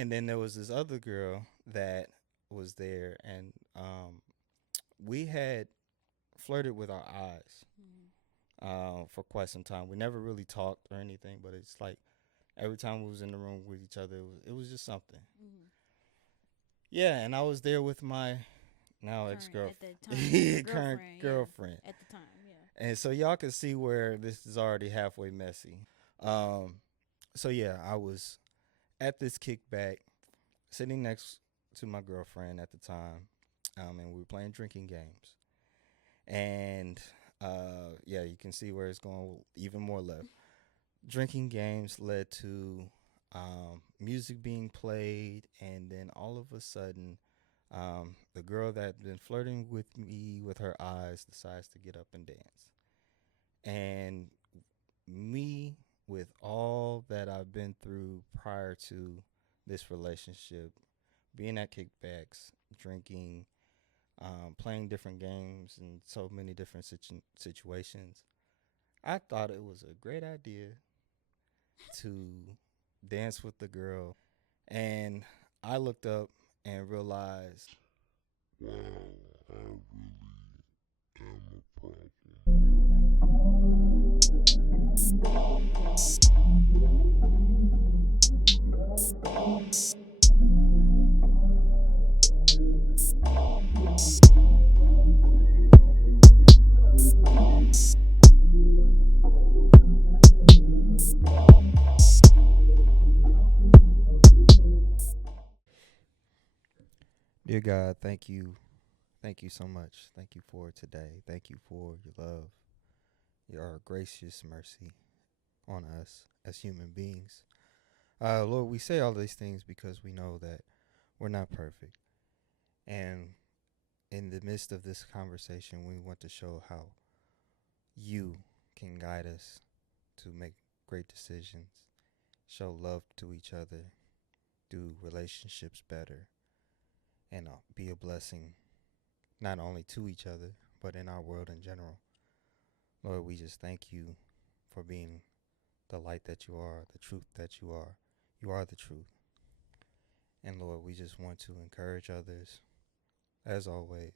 And then there was this other girl that was there, and we had flirted with our eyes Mhm. for quite some time. We never really talked or anything, but it's like every time we was in the room with each other, it was just something. Mhm. Yeah, and I was there with my now ex Current at the time, current girlfriend. Yeah. girlfriend, At the time. Yeah. and so y'all can see where this is already halfway messy. Um, so yeah, I was at this kickback, sitting next to my girlfriend at the time, and we were playing drinking games. And yeah, you can see where it's going even more left. Drinking games led to music being played, and then all of a sudden, the girl that had been flirting with me with her eyes decides to get up and dance. And me, with all that I've been through prior to this relationship, being at kickbacks, drinking, playing different games in so many different situations, I thought it was a great idea to dance with the girl. And I looked up and realized, wow, I really am a dear God, thank you. Thank you so much. Thank you for today. Thank you for your love, your gracious mercy on us as human beings. Lord, we say all these things because we know that we're not perfect. And in the midst of this conversation, we want to show how you can guide us to make great decisions, show love to each other, do relationships better, and be a blessing not only to each other, but in our world in general. Lord, we just thank you for being the light that you are, the truth that you are. You are the truth. And Lord, we just want to encourage others, as always,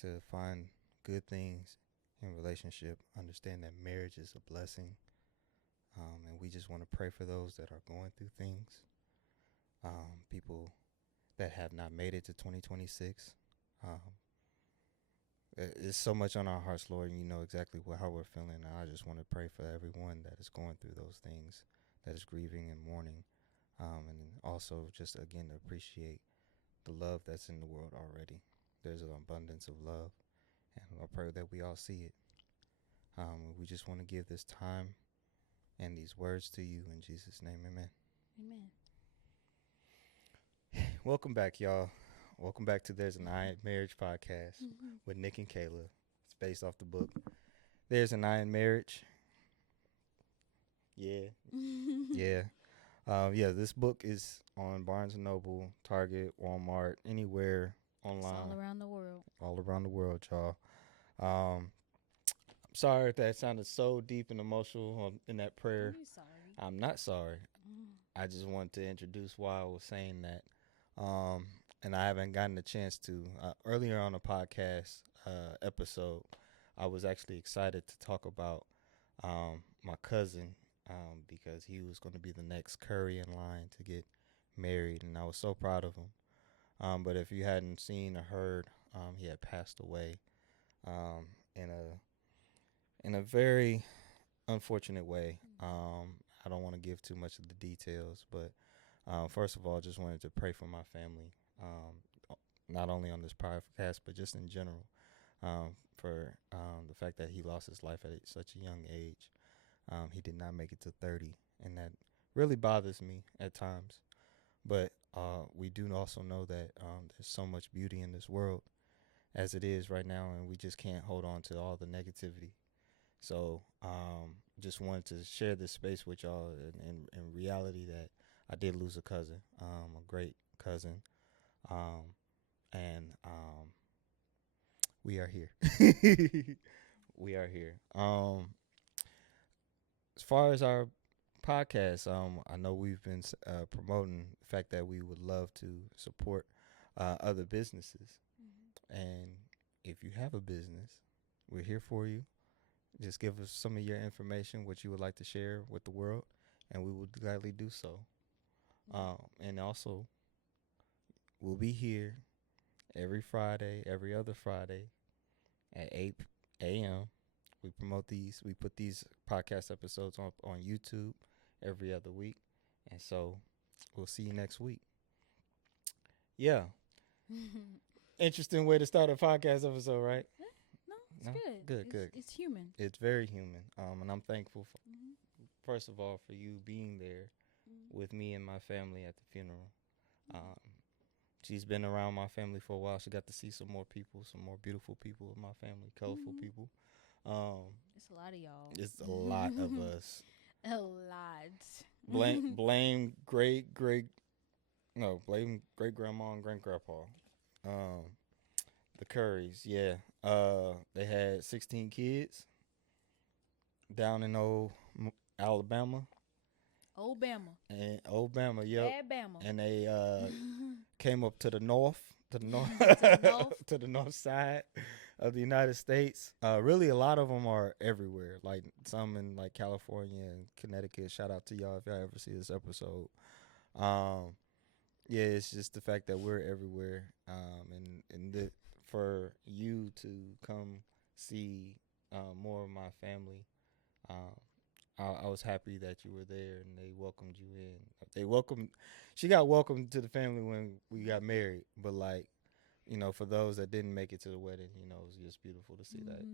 to find good things in relationship, understand that marriage is a blessing. And we just want to pray for those that are going through things, people that have not made it to 2026. Um, it's so much on our hearts, Lord, and you know exactly how we're feeling. And I just want to pray for everyone that is going through those things, that is grieving and mourning, and also just again to appreciate the love that's in the world already. There's an abundance of love, and I pray that we all see it. We just want to give this time and these words to you in Jesus' name, amen. Amen. Welcome back, y'all. Welcome back to There's an I in Marriage podcast Mhm. with Nick and Kayla. It's based off the book There's an I in Marriage. Yeah, yeah. Yeah, this book is on Barnes and Noble, Target, Walmart, anywhere It's all online, around the world. all around the world, y'all. I'm sorry if that sounded so deep and emotional in that Don't prayer. be sorry. I'm not sorry. Mm. I just wanted to introduce why I was saying that. Um, and I haven't gotten a chance to. Earlier on the podcast episode, I was actually excited to talk about my cousin because he was going to be the next Curry in line to get married, and I was so proud of him. But if you hadn't seen or heard, he had passed away um, in a very unfortunate way. I don't want to give too much of the details, but first of all, I just wanted to pray for my family, not only on this podcast, but just in general, for the fact that he lost his life at such a young age. He did not make it to 30, and that really bothers me at times. But we do also know that there's so much beauty in this world as it is right now, and we just can't hold on to all the negativity. So just wanted to share this space with y'all in reality that I did lose a cousin, a great cousin, um, and we are here. We are here. As far as our podcast. I know we've been promoting the fact that we would love to support other businesses, and if you have a business, we're here for you. Just give us some of your information, what you would like to share with the world, and we would gladly do so. And also, we'll be here every Friday, every other Friday at 8 a.m. We promote these. We put these podcast episodes on YouTube every other week. And so we'll see you next week. Yeah. Interesting way to start a podcast episode, right? No, it's good. Good, good. It's human. It's very human. And I'm thankful, first of all, for you being there with me and my family at the funeral. She's been around my family for a while. She got to see some more people, some more beautiful people in my family, colorful people. It's a lot of y'all. It's a lot of us. A lot. Blame great grandma and great grandpa. The Currys, yeah. They had 16 kids down in Alabama. Alabama, yep. Alabama. And they came up to the north, to the north side of the United States. Really, a lot of them are everywhere. Like some in like California and Connecticut. Shout out to y'all if y'all ever see this episode. Yeah, it's just the fact that we're everywhere. For you to come see more of my family. I was happy that you were there and they welcomed you in. She got welcomed to the family when we got married, but like, for those that didn't make it to the wedding, it was just beautiful to see that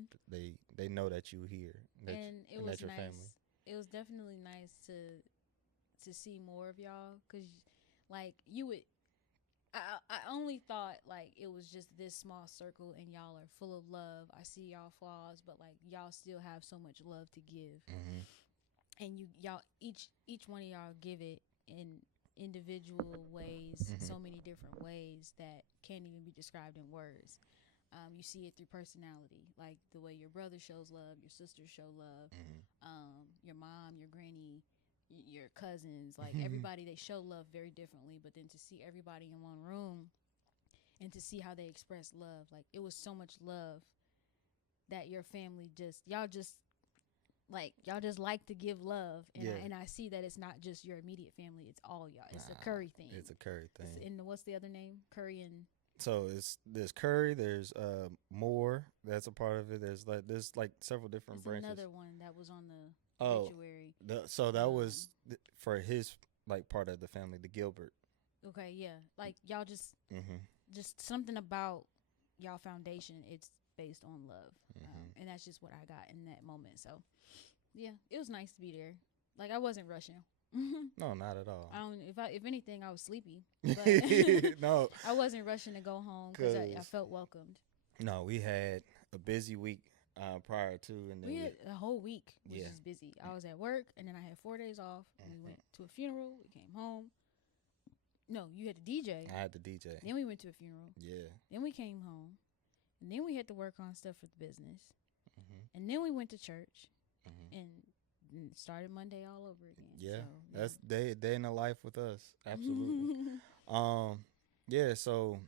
they know that you here and it was that your nice. family. It was definitely nice to see more of y'all, because like you would. I only thought like it was just this small circle and y'all are full of love. I see y'all flaws, but like y'all still have so much love to give. And y'all each one of y'all give it in individual ways, so many different ways that can't even be described in words. You see it through personality, like the way your brother shows love, your sisters show love, your mom, your granny, your cousins, like everybody, they show love very differently. But then to see everybody in one room and to see how they express love, like it was so much love that your family y'all just like to give love. And I see that it's not just your immediate family, it's all y'all. It's a Curry thing. It's a Curry thing. And what's the other name? Curry and so there's Curry, there's Moore, that's a part of it. There's like several different branches. Another one that was on the obituary. So that was for his like part of the family, the Gilbert. Okay, yeah, like y'all just something about y'all foundation. It's based on love, and that's just what I got in that moment. So, yeah, it was nice to be there. Like I wasn't rushing. No, not at all. If anything, I was sleepy. But No, I wasn't rushing to go home because I felt welcomed. No, we had a busy week prior to, and then we had a whole week was Yeah. just busy. I was at work, and then I had 4 days off. And we went to a funeral. We came home. No, you had the DJ. I had the DJ. Then we went to a funeral. Yeah. Then we came home, and then we had to work on stuff for the business, and then we went to church, and started Monday all over again. Yeah, so, that's day in the life with us. Absolutely. Yeah. So,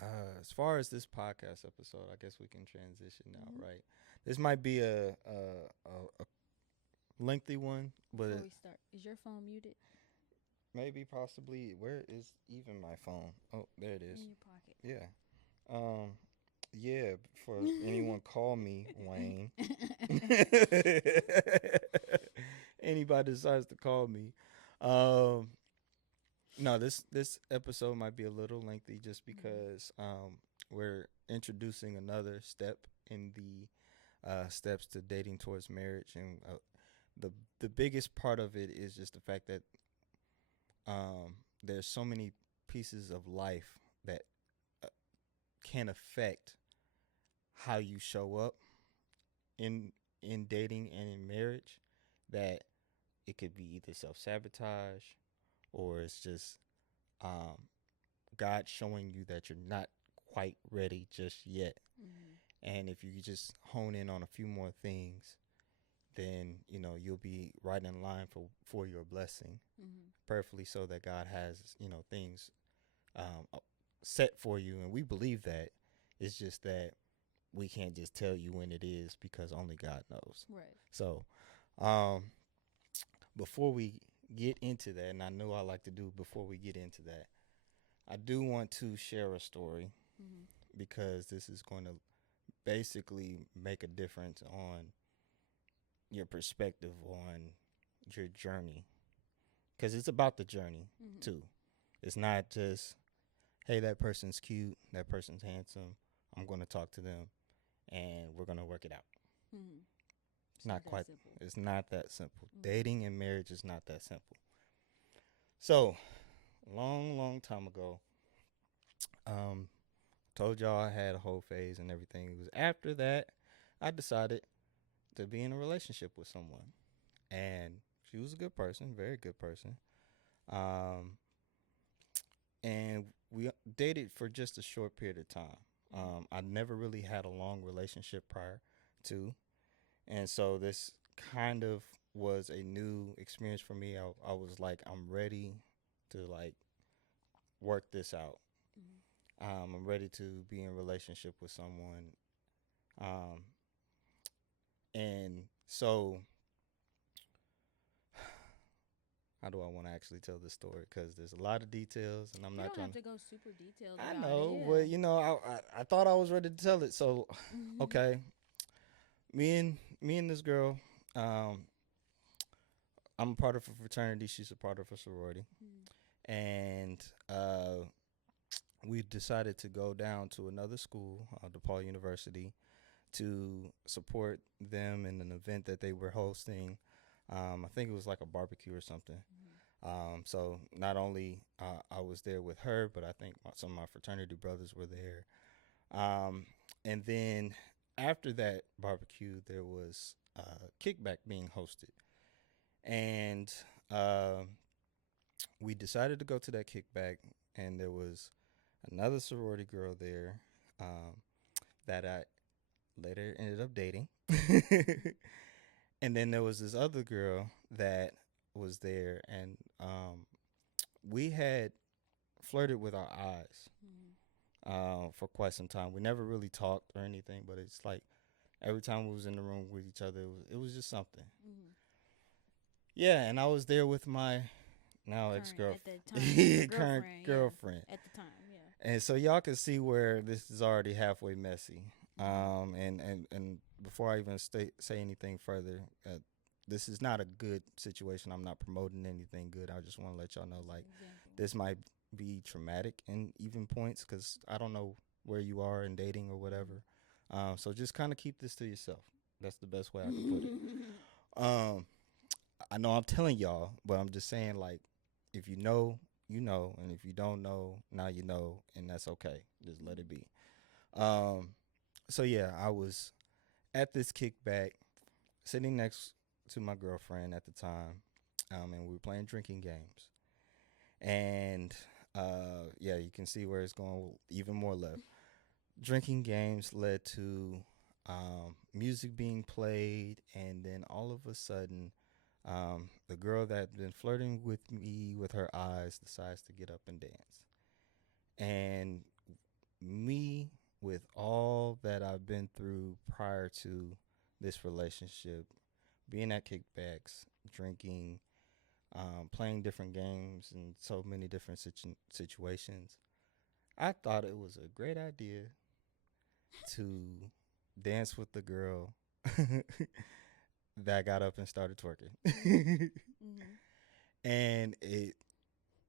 as far as this podcast episode, I guess we can transition now, right? This might be a lengthy one, but before we start, is your phone muted? Maybe, possibly. Where is even my phone? Oh, there it is. In your pocket. Yeah. Yeah, for anyone call me Wayne. Anybody decides to call me. No, this episode might be a little lengthy just because we're introducing another step in the steps to dating towards marriage, and the biggest part of it is just the fact that there's so many pieces of life that can affect how you show up in dating and in marriage, that it could be either self-sabotage or it's just God showing you that you're not quite ready just yet. And if you just hone in on a few more things, then you'll be right in line for your blessing, Mhm. perfectly so that God has things set for you, and we believe that. It's just that we can't just tell you when it is because only God knows. Right. So, um, before we get into that, and I know I like to do before we get into that, I do want to share a story Mhm. because this is going to basically make a difference on your perspective on your journey, because it's about the journey Mhm. too. It's not just, hey, that person's cute, that person's handsome, I'm going to talk to them and we're going to work it out. Mhm. It's It's not not that quite, simple. it's not that simple. Mhm. Dating and marriage is not that simple. So, long time ago, um, told y'all I had a whole phase and everything. It was after that I decided to be in a relationship with someone. And she was a good person, very good person. Um, and we dated for just a short period of time. I never really had a long relationship prior to, and so this kind of was a new experience for me. I was like, I'm ready to like work this out. Mhm. I'm ready to be in a relationship with someone. Um, and so, how do I want to actually tell this story? Because there's a lot of details, and I'm You not don't trying have to. to go super detailed I about it. know, Yeah. but I thought I was ready to tell it. So, okay, me and this girl, um, I'm a part of a fraternity. She's a part of a sorority, Mhm. and we decided to go down to another school, DePaul University, to support them in an event that they were hosting. I think it was like a barbecue or something. Mhm. So not only I was there with her, but I think some of my fraternity brothers were there. And then after that barbecue, there was kickback being hosted, and uh, we decided to go to that kickback. And there was another sorority girl there um, that I later ended up dating. And then there was this other girl that was there, and we had flirted with our eyes Mhm. for quite some time. We never really talked or anything, but it's like every time we was in the room with each other, it was just something. Mhm. Yeah, and I was there with my now ex Current at girlfriend, that time. Yeah, your current girlfriend. Yeah. girlfriend, At the time. Yeah. and so y'all can see where this is already halfway messy. Mhm. And before I even say anything further, this is not a good situation. I'm not promoting anything good. I just want to let y'all know, Just like, an example. this might be traumatic in even points because I don't know where you are in dating or whatever. So just kind of keep this to yourself. That's the best way I can put it. Mhm. Um, I know I'm telling y'all, but I'm just saying, like, if you know, you know, and if you don't know, now you know, and that's okay. Just let it be. Um, so yeah, I was at this kickback, sitting next to my girlfriend at the time, and we were playing drinking games. And yeah, you can see where it's going even more left. Drinking games led to music being played, and then all of a sudden, the girl that had been flirting with me with her eyes decides to get up and dance. And me, with all that I've been through prior to this relationship, being at kickbacks, drinking, playing different games in so many different situations, I thought it was a great idea to dance with the girl that got up and started Mhm. twerking. Mhm. And it,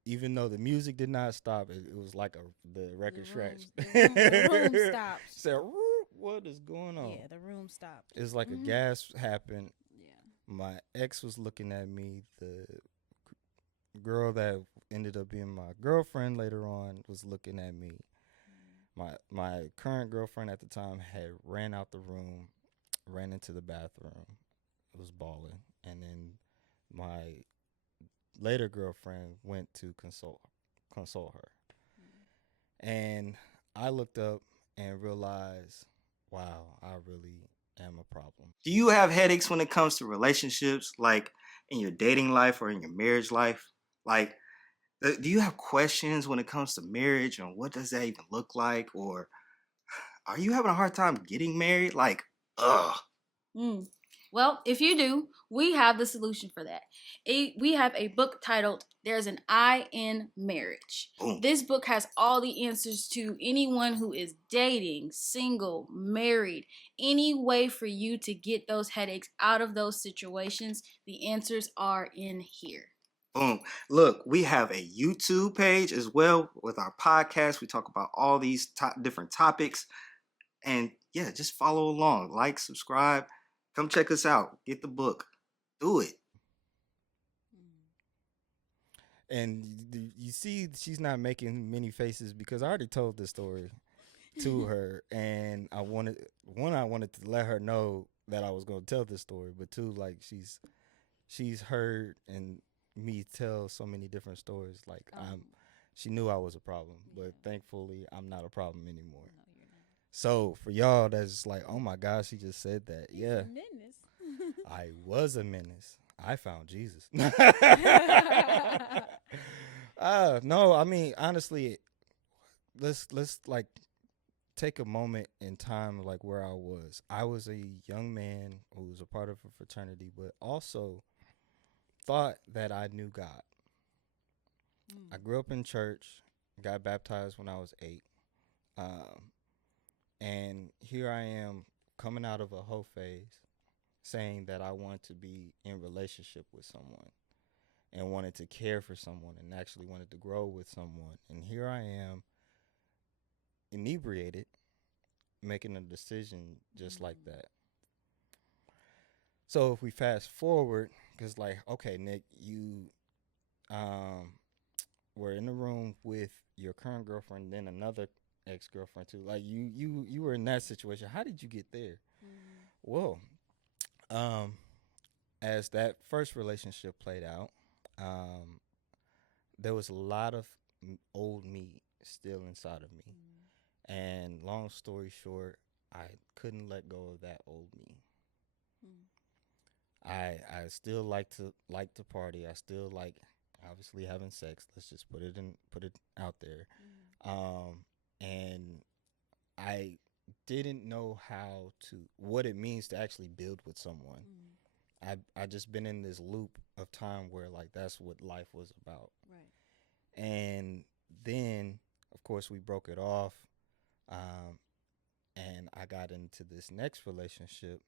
even though the music did not stop, it was like the The record room. scratched. The room stops. Said, what is going on? Yeah. The room stopped. It's like a Mhm. gas happened. Yeah. My ex was looking at me. The girl that ended up being my girlfriend later on was looking at me. Mhm. My current girlfriend at the time had ran out the room, ran into the bathroom, was bawling, and then my later girlfriend went to console her. Mhm. And I looked up and realized, wow, I really am a problem. Do you have headaches when it comes to relationships, like in your dating life or in your marriage life? Like, do you have questions when it comes to marriage and what does that even look like? Or are you having a hard time getting married? Like, ugh. Well, if you do, we have the solution for that. We have a book titled There's an I in Marriage. Boom. This book has all the answers to anyone who is dating, single, married, any way for you to get those headaches out of those situations. The answers are in here. Boom. Look, we have a YouTube page as well with our podcast. We talk about all these different topics. And yeah, just follow along. Like, subscribe. Come check us out. Get the book. Do it. And you see, she's not making many faces because I already told this story to her, and I wanted to let her know that I was going to tell this story, but two, like she's heard and me tell so many different stories. Like she knew I was a problem, but thankfully I'm not a problem anymore. No, you're not. So for y'all that's like, oh my gosh, she just said that. He's Yeah, a menace. I was a menace. I found Jesus. No, I mean honestly, let's like take a moment in time like where I was. I was a young man who was a part of a fraternity, but also thought that I knew God. I grew up in church, got baptized when I was 8. And here I am coming out of a whole phase saying that I want to be in relationship with someone and wanted to care for someone and actually wanted to grow with someone. And here I am inebriated making a decision just like that. So if we fast forward, because like, okay, Nick, you were in the room with your current girlfriend, then another ex-girlfriend too. Like you were in that situation. How did you get there? Well, as that first relationship played out, there was a lot of old me still inside of me. And long story short, I couldn't let go of that old me. I still like to party. I still like obviously having sex. Let's just put it out there. And I didn't know what it means to actually build with someone. I just been in this loop of time where like that's what life was about. Right. And then of course we broke it off. And I got into this next relationship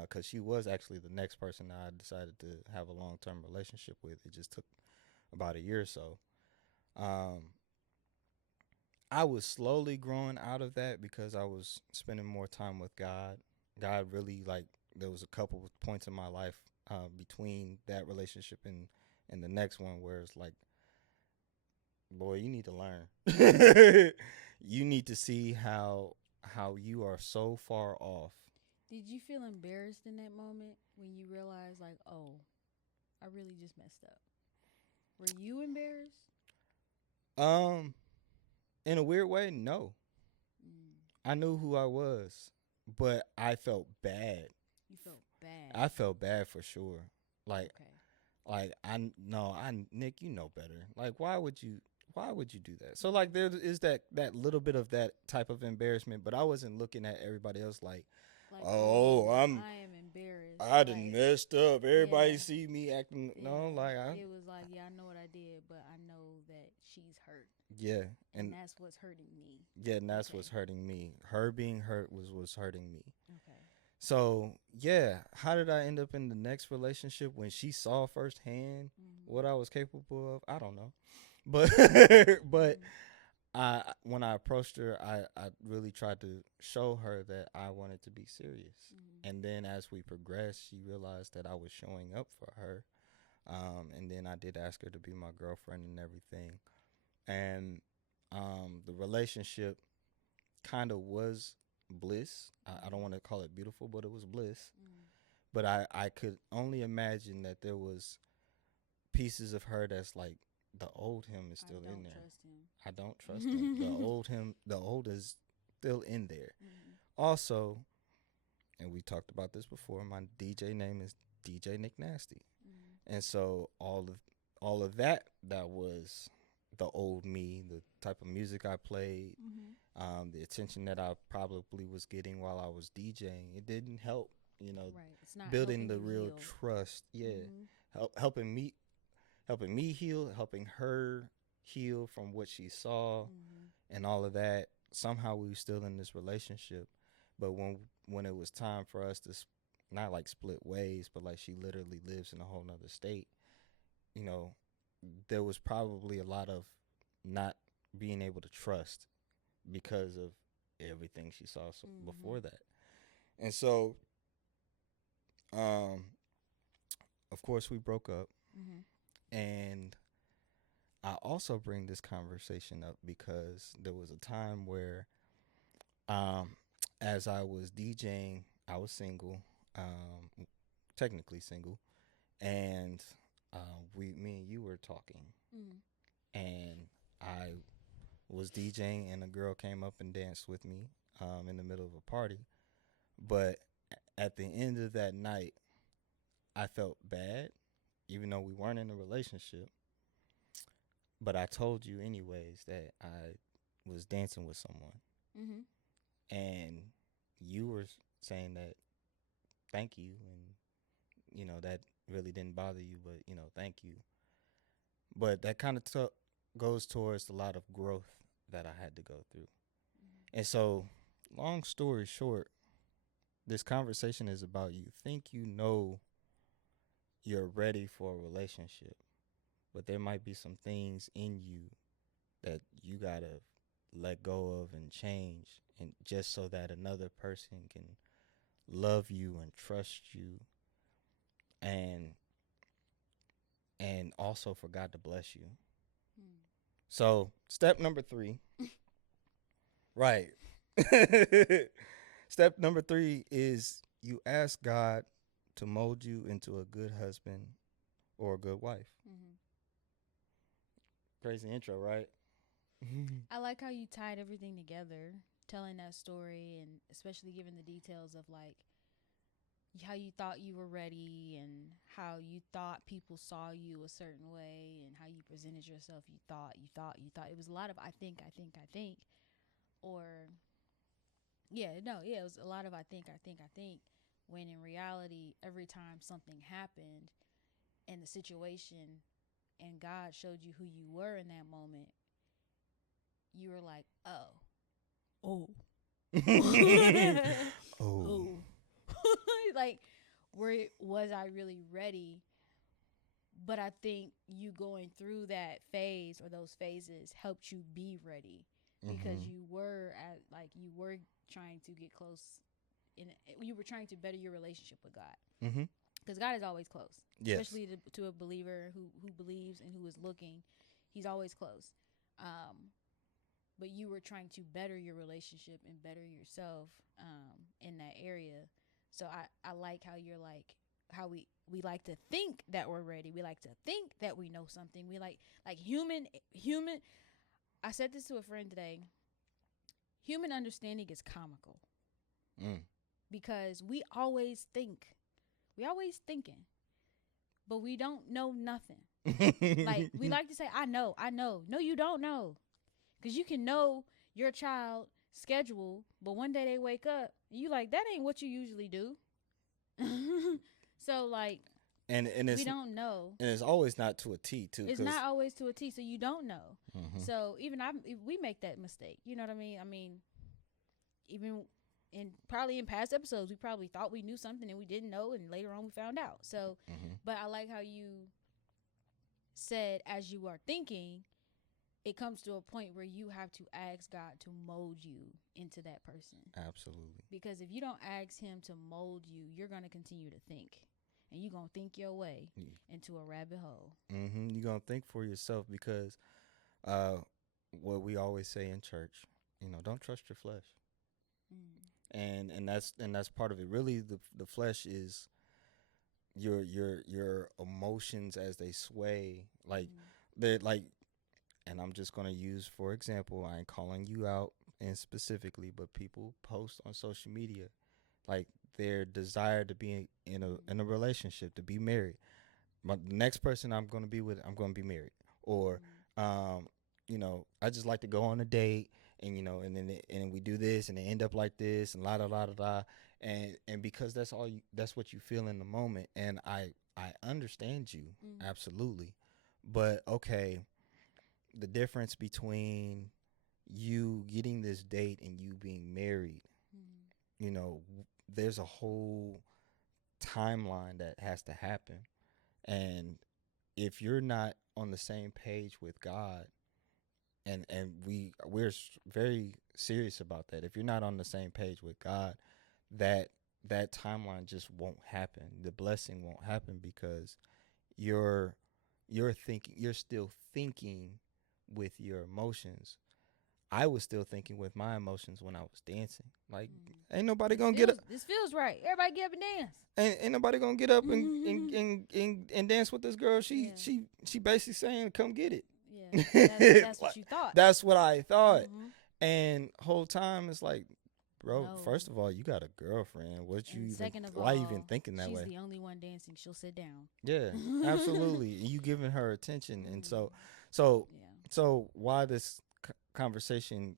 because she was actually the next person I decided to have a long-term relationship with. It just took about a year or so. I was slowly growing out of that because I was spending more time with God. God really, like, there was a couple of points in my life between that relationship and the next one where it's like, boy, you need to learn. You need to see how you are so far off. Did you feel embarrassed in that moment when you realized, like, oh, I really just messed up? Were you embarrassed? In a weird way, no. I knew who I was, but I felt bad. You felt bad. I felt bad for sure. Like, okay. Nick, you know better. Like, why would you do that? So like, there is that little bit of that type of embarrassment, but I wasn't looking at everybody else like oh, I am embarrassed. I done messed up. Everybody Yeah. see me acting. Yeah. No, like it was like, yeah, I know what I did, but I know that she's hurt, yeah, and that's what's hurting me. yeah, and that's Okay. what's hurting me. Her being hurt was hurting me. Okay. So yeah, how did I end up in the next relationship when she saw firsthand what I was capable of? I don't know, but but when I approached her, I really tried to show her that I wanted to be serious. And then as we progressed, she realized that I was showing up for her. And then I did ask her to be my girlfriend and everything. And the relationship kind of was bliss. I don't want to call it beautiful, but it was bliss. But I could only imagine that there was pieces of her that's like, the old him is still in there. I don't trust him. The old is still in there. Also, and we talked about this before. My DJ name is DJ Nick Nasty, Mm-hmm. and so all of that was the old me, the type of music I played, the attention that I probably was getting while I was DJing. It didn't help, Right. It's not building helping the you real heal. trust. Yeah, Mhm. helping me heal, helping her heal from what she saw, Mhm. and all of that. Somehow we were still in this relationship, but when it was time for us to not like split ways, but like she literally lives in a whole nother state, you know, there was probably a lot of not being able to trust because of everything she saw before Mhm. that. And so, um, of course, we broke up, Mhm. and I also bring this conversation up because there was a time where, um, as I was DJing, I was single, technically single, and me and you were talking, Mhm. and I was DJing, and a girl came up and danced with me, in the middle of a party. But at the end of that night, I felt bad, even though we weren't in a relationship. But I told you anyways that I was dancing with someone, Mhm. and you were saying that thank you, and that really didn't bother you, but thank you. But that kind of goes towards a lot of growth that I had to go through. And so, long story short, this conversation is about you think you're ready for a relationship, but there might be some things in you that you gotta let go of and change, and just so that another person can love you and trust you, and also for God to bless you. Mhm. So step number 3, right? Step number 3 is you ask God to mold you into a good husband or a good wife. Mhm. Crazy intro, right? I like how you tied everything together, telling that story, and especially giving the details of like how you thought you were ready and how you thought people saw you a certain way and how you presented yourself. You thought. It was a lot of I think, or it was a lot of I think. When in reality, every time something happened in the situation and God showed you who you were in that moment, you were like, oh, Oh. oh, like, was I really ready? But I think you going through that phase or those phases helped you be ready because Mhm. you were trying to get close in you were trying to better your relationship with God, Mhm. because God is always close, Yes. especially to a believer who believes and who is looking. He's always close. But you were trying to better your relationship and better yourself in that area. So I like how you're like how we like to think that we're ready. We like to think that we know something. We like human. I said this to a friend today. Human understanding is comical Mm. because we always thinking, but we don't know nothing. Like we like to say, I know. No, you don't know. Because you can know your child schedule, but one day they wake up and you like, that ain't what you usually do. So like and we don't know. it's always not to a T too, It's because not always to a T, so you don't know. mhm. So even if we make that mistake, you know what I mean? I mean, even in probably in past episodes, we probably thought we knew something and we didn't know, and later on we found out. So, Mhm. but I like how you said as you are thinking, it comes to a point where you have to ask God to mold you into that person. Absolutely. Because if you don't ask Him to mold you, you're going to continue to think. And you're going to think your way into a rabbit hole. Mhm. You're gonna think for yourself because uh, what we always say in church, don't trust your flesh, Mm. and that's part of it. Really, the flesh is your emotions as they sway, like Mm. they're like. And I'm just gonna use, for example, I ain't calling you out and specifically, but people post on social media like their desire to be in a relationship, to be married. The next person I'm going to be with, I'm going to be married. Or, um, I just like to go on a date, and and we do this, and they end up like this, and la da la da da, and because that's what you feel in the moment, and I understand you absolutely, but okay, the difference between you getting this date and you being married, there's a whole timeline that has to happen. And if you're not on the same page with God, and we're very serious about that. If you're not on the same page with God, that that timeline just won't happen. The blessing won't happen because you're you're still thinking with your emotions. I was still thinking with my emotions when I was dancing. Like, ain't nobody gonna get up. This feels right. Everybody get up and dance. Ain't nobody gonna get up and dance with this girl. She basically saying, "Come get it." Yeah, that's what you thought. That's what I thought. And whole time it's like, bro, No. first of all, you got a girlfriend. What you And even? second of Why all, you even thinking that she's way? the only one dancing. She'll sit down. Yeah, absolutely. You giving her attention, and so Yeah. why this conversation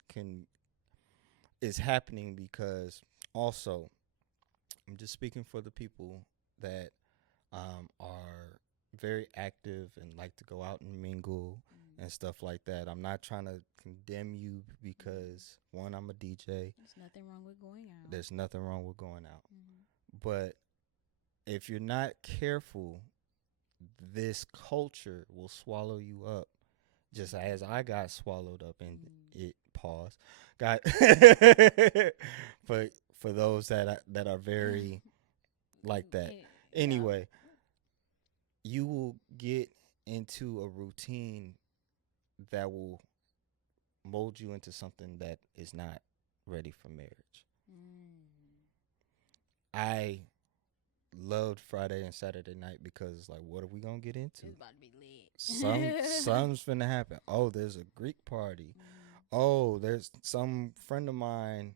is happening, because also I'm just speaking for the people that are very active and like to go out and mingle and stuff like that. I'm not trying to condemn you because, one, I'm a DJ. There's nothing wrong with going out. There's nothing wrong with going out. But if you're not careful, this culture will swallow you up, just as I got swallowed up in it. Pause. Got for those that are very like that. Anyway, you will get into a routine that will mold you into something that is not ready for marriage. I loved Friday and Saturday night because it's like, what are we gonna get into? It's about to be lit. Something's finna happen. Oh, there's a Greek party. Oh, there's some friend of mine,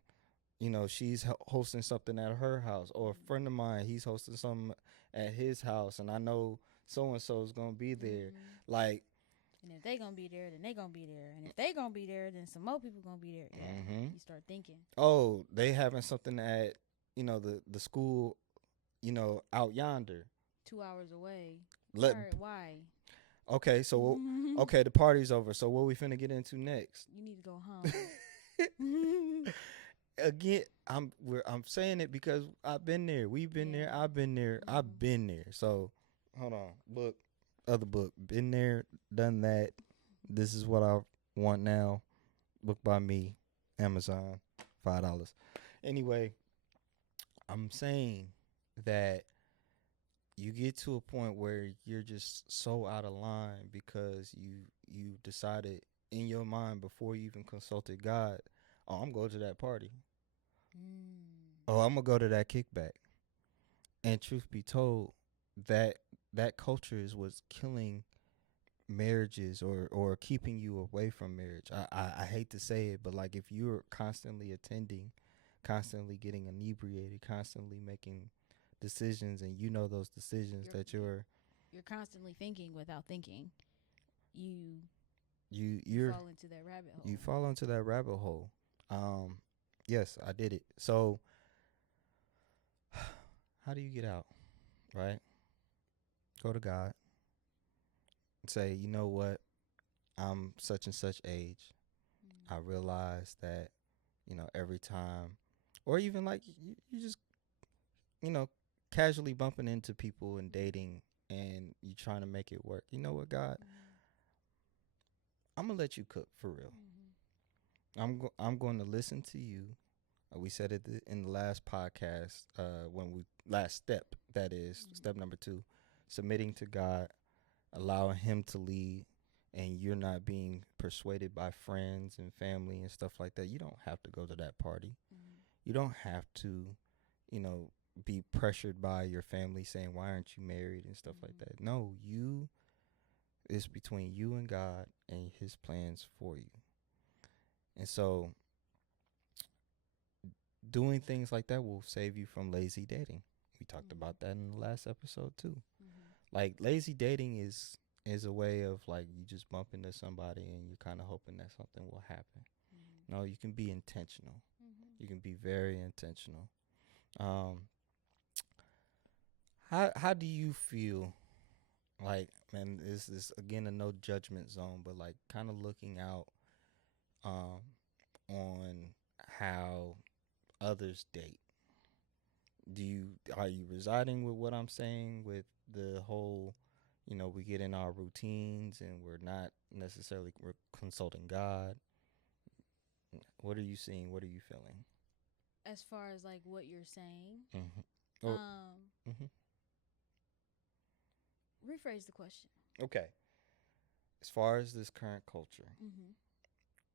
she's hosting something at her house, or a friend of mine, he's hosting something at his house, and I know so and so is gonna be there. Like, and if they gonna be there, then they gonna be there, and if they gonna be there, then some more people gonna be there. Yeah, you start thinking. Oh, they having something at the school, out yonder, 2 hours away. Let- Why? Okay, so okay, the party's over. So what we finna get into next? You need to go home. Again, I'm saying it because I've been there. We've been there. I've been there. I've been there. So hold on, other book. Been there, done that. This is what I want now. Book by me, Amazon, $5. Anyway, I'm saying that you get to a point where you're just so out of line because you decided in your mind before you even consulted God, oh, I'm going to that party. Oh, I'm gonna go to that kickback. And truth be told, that culture is what's killing marriages or keeping you away from marriage. I hate to say it, but like, if you're constantly attending, constantly getting inebriated, constantly making decisions, and those decisions that you're constantly thinking without thinking, you fall into that rabbit hole. You fall into that rabbit hole. Yes, I did it. So how do you get out? Right? Go to God and say, you know what? I'm such and such age. I realize that, every time, or even like you just, casually bumping into people and dating, and you trying to make it work. You know what, God? I'm gonna let you cook for real. I'm going to listen to you. We said it in the last podcast, last step, that is step number 2, submitting to God, allowing Him to lead, and you're not being persuaded by friends and family and stuff like that. You don't have to go to that party. You don't have to, be pressured by your family saying, why aren't you married and stuff like that. No, it's between you and God and His plans for you. And so doing things like that will save you from lazy dating. We talked Mhm. about that in the last episode too. Mhm. Like lazy dating is a way of like you just bump into somebody and you're kind of hoping that something will happen. Mhm. No, you can be intentional. Mhm. You can be very intentional. Um, how do you feel? Like, man, this is again a no judgment zone, but like kind of looking out um on how others date. Are you residing with what I'm saying with the whole, we get in our routines and we're not necessarily we're consulting God. What are you seeing? What are you feeling? As far as like what you're saying, Mm-hmm. Or um, hmm rephrase the question. okay. As far as this current culture, Mhm.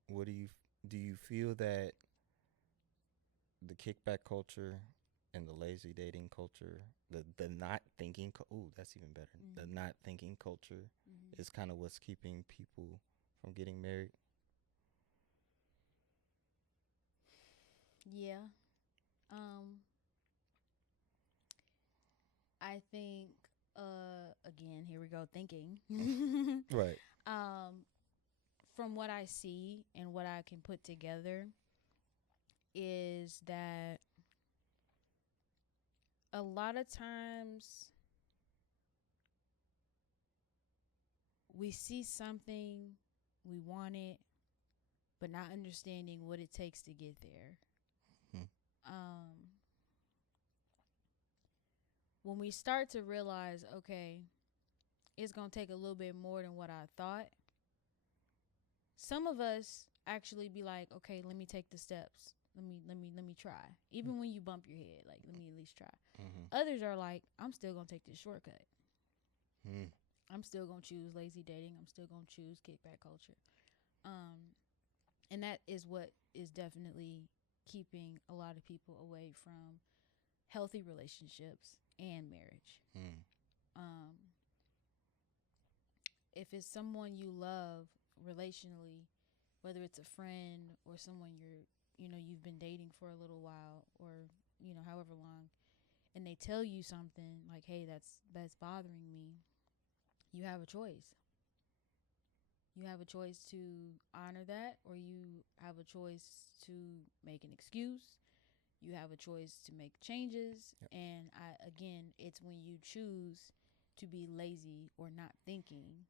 what do you feel that the kickback culture and the lazy dating culture, the not thinking, ooh, that's even better. The Mhm. not thinking culture Mhm. is kind of what's keeping people from getting married. Yeah. Um, I think again, here we go thinking. Right. um from what I see and what I can put together is that a lot of times we see something, we want it, but not understanding what it takes to get there. Hmm. Um, when we start to realize, okay, it's going to take a little bit more than what I thought, some of us actually be like, okay, let me take the steps. Let me try. Even when you bump your head, like let me at least try. Mm-hmm. Others are like, I'm still gonna take this shortcut. Mm. I'm still gonna choose lazy dating. I'm still gonna choose kickback culture. Um, and that is what is definitely keeping a lot of people away from healthy relationships and marriage. Mm. Um, if it's someone you love relationally, whether it's a friend or someone you've been dating for a little while or however long, and they tell you something like, hey, that's bothering me, you have a choice. You have a choice to honor that, or you have a choice to make an excuse. You have a choice to make changes. Yep. And again, it's when you choose to be lazy or not thinking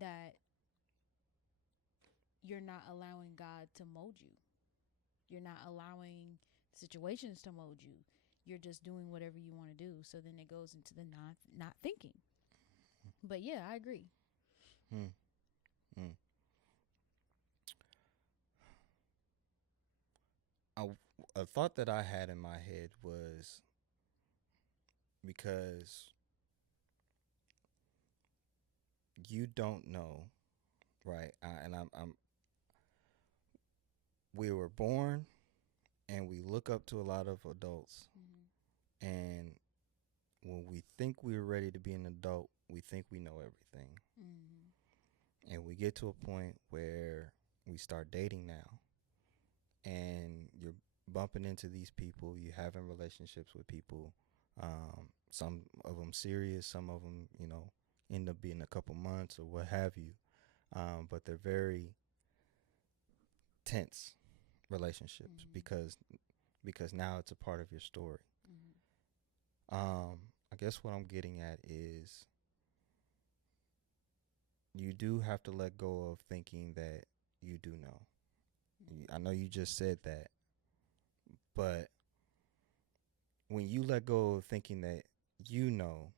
that you're not allowing God to mold you. You're not allowing situations to mold you. You're just doing whatever you want to do. So then it goes into the not thinking. But yeah, I agree. Mm. Mm. I, a thought that I had in my head was because you don't know, right? And I'm we were born and we look up to a lot of adults, Mm-hmm. and when we think we're ready to be an adult, we think we know everything. Mm-hmm. And we get to a point where we start dating now and you're bumping into these people, you're having relationships with people, some of them serious, some of them, end up being a couple months or what have you. But they're very tense relationships Mm-hmm. because now it's a part of your story. Mm-hmm. I guess what I'm getting at is you do have to let go of thinking that you do know. I know you just said that, but when you let go of thinking that you know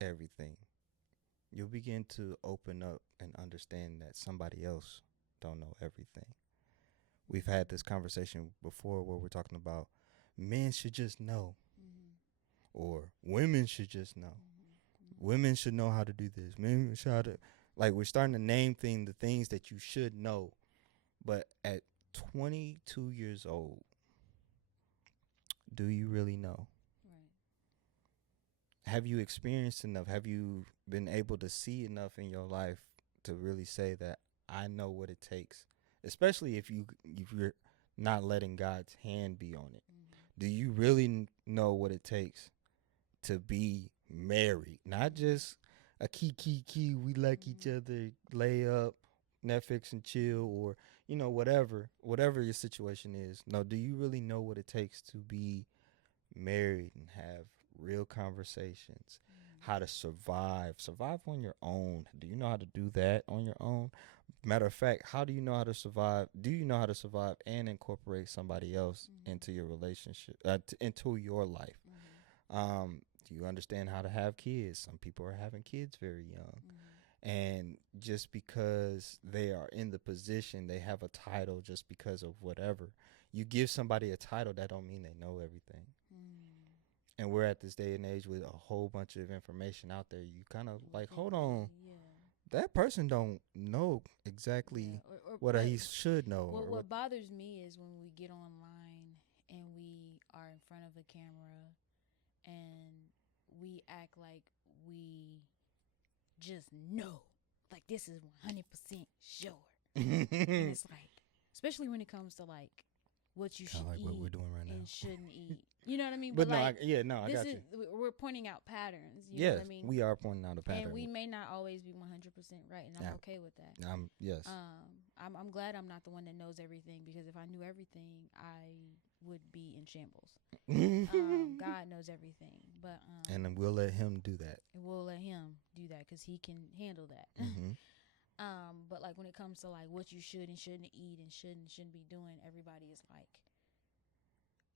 everything, you'll begin to open up and understand that somebody else don't know everything. We've had this conversation before where we're talking about men should just know Mm-hmm. or women should just know. Mm-hmm. Women should know how to do this. Men should how to, like, we're starting to name the things that you should know. But at 22 years old, do you really know? Right. Have you experienced enough? Have you been able to see enough in your life to really say that I know what it takes? Especially if you're not letting God's hand be on it? Mhm. Do you really know what it takes to be married? Not just a key, we like each Mhm. other, lay up, Netflix and chill, or whatever your situation is. No, do you really know what it takes to be married and have real conversations? How to survive on your own? Do you know how to do that on your own? Matter of fact, how do you know how to survive? Do you know how to survive and incorporate somebody else Mhm. into your relationship, into your life? Mhm. Do you understand how to have kids? Some people are having kids very young. Mhm. And just because they are in the position, they have a title just because of whatever. You give somebody a title, that don't mean they know everything. Mhm. And we're at this day and age with a whole bunch of information out there. You kind of like, Think hold that, on, yeah. that person don't know exactly Yeah. Or what but he should know what or what. what bothers me is when we get online and we are in front of a camera and we act like we just know. Like this is 100% sure. And Kind it's like, especially when it comes to like what you of should like what we're eat doing right now. and shouldn't eat. You know what I mean? But But no, like I this got is you. we're pointing out patterns. You know what Yes, I mean? we are pointing out a And pattern. we may not always be 100% right, and I'm Yeah. okay with that. Yes. I'm glad I'm not the one that knows everything, because if I knew everything, I would be in shambles. God knows everything, but And then we'll let him do that. we'll let him do that because he can handle that. Hmm. But like when it comes to like what you should and shouldn't eat and shouldn't be doing, everybody is like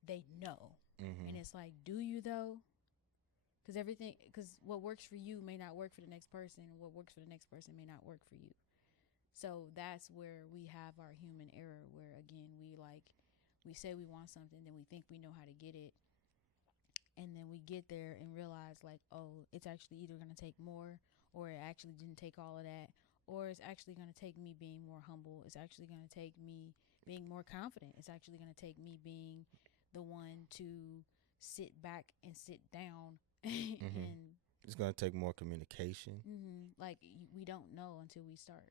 they know, and Hmm. it's like, do you though? Because what works for you may not work for the next person, and what works for the next person may not work for you. So that's where we have our human error, where again we say we want something, then we think we know how to get it, and then we get there and realize like, oh, it's actually either going to take more, or it actually didn't take all of that, or it's actually going to take me being more humble. It's actually going to take me being more confident. It's actually going to take me being the one to sit back and sit down Hmm. and It's gonna take more communication. like we don't know until we start.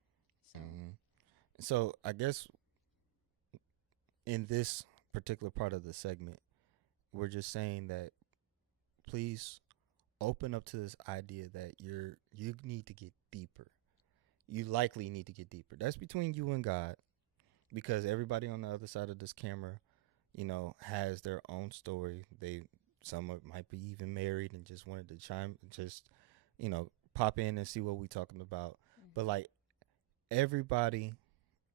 So Hmm. So I guess in this particular part of the segment, we're just saying that please open up to this idea that you need to get deeper. You likely need to get deeper. That's between you and God, because everybody on the other side of this camera, has their own story. Might be even married and just wanted to pop in and see what we talking about. But mm-hmm. like everybody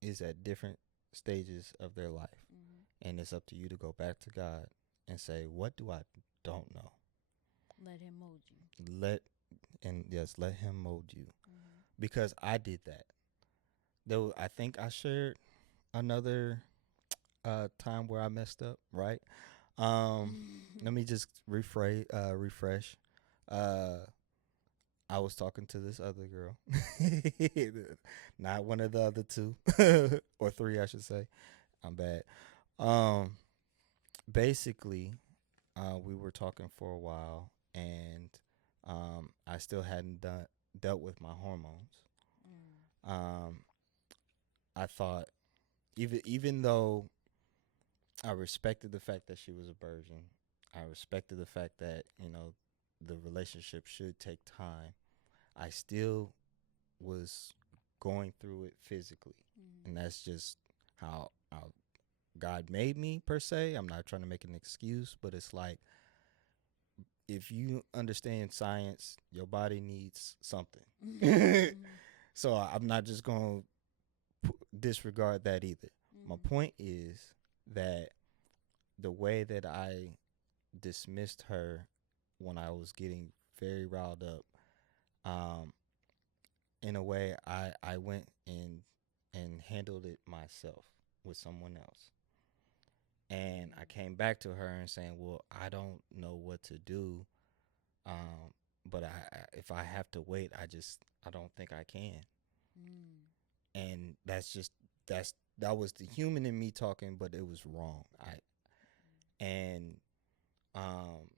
is at different stages of their life, Mm-hmm. and it's up to you to go back to God and say, "What do I don't know?" Let him mold you. Let Him mold you, Mm-hmm. because I did that. Though I think I shared another time where I messed up, right? Let me just refresh. Uh, I was talking to this other girl, not one of the other two or three, I should say. I'm bad. Um, Basically, we were talking for a while, and I still hadn't dealt with my hormones. Mm. Um, I thought, even though I respected the fact that she was a virgin, I respected the fact that the relationship should take time. I still was going through it physically, and Mm. that's just how God made me, per se. I'm not trying to make an excuse, but it's like, if you understand science, your body needs something. Mm-hmm. So I'm not just going to disregard that either. My Mm-hmm. point is that the way that I dismissed her when I was getting very riled up, um, in a way, I went and handled it myself with someone else. And I came back to her and saying, "Well, I don't know what to do, but if I have to wait, I don't think I can." Mm. And that was the human in me talking, but it was wrong. And um,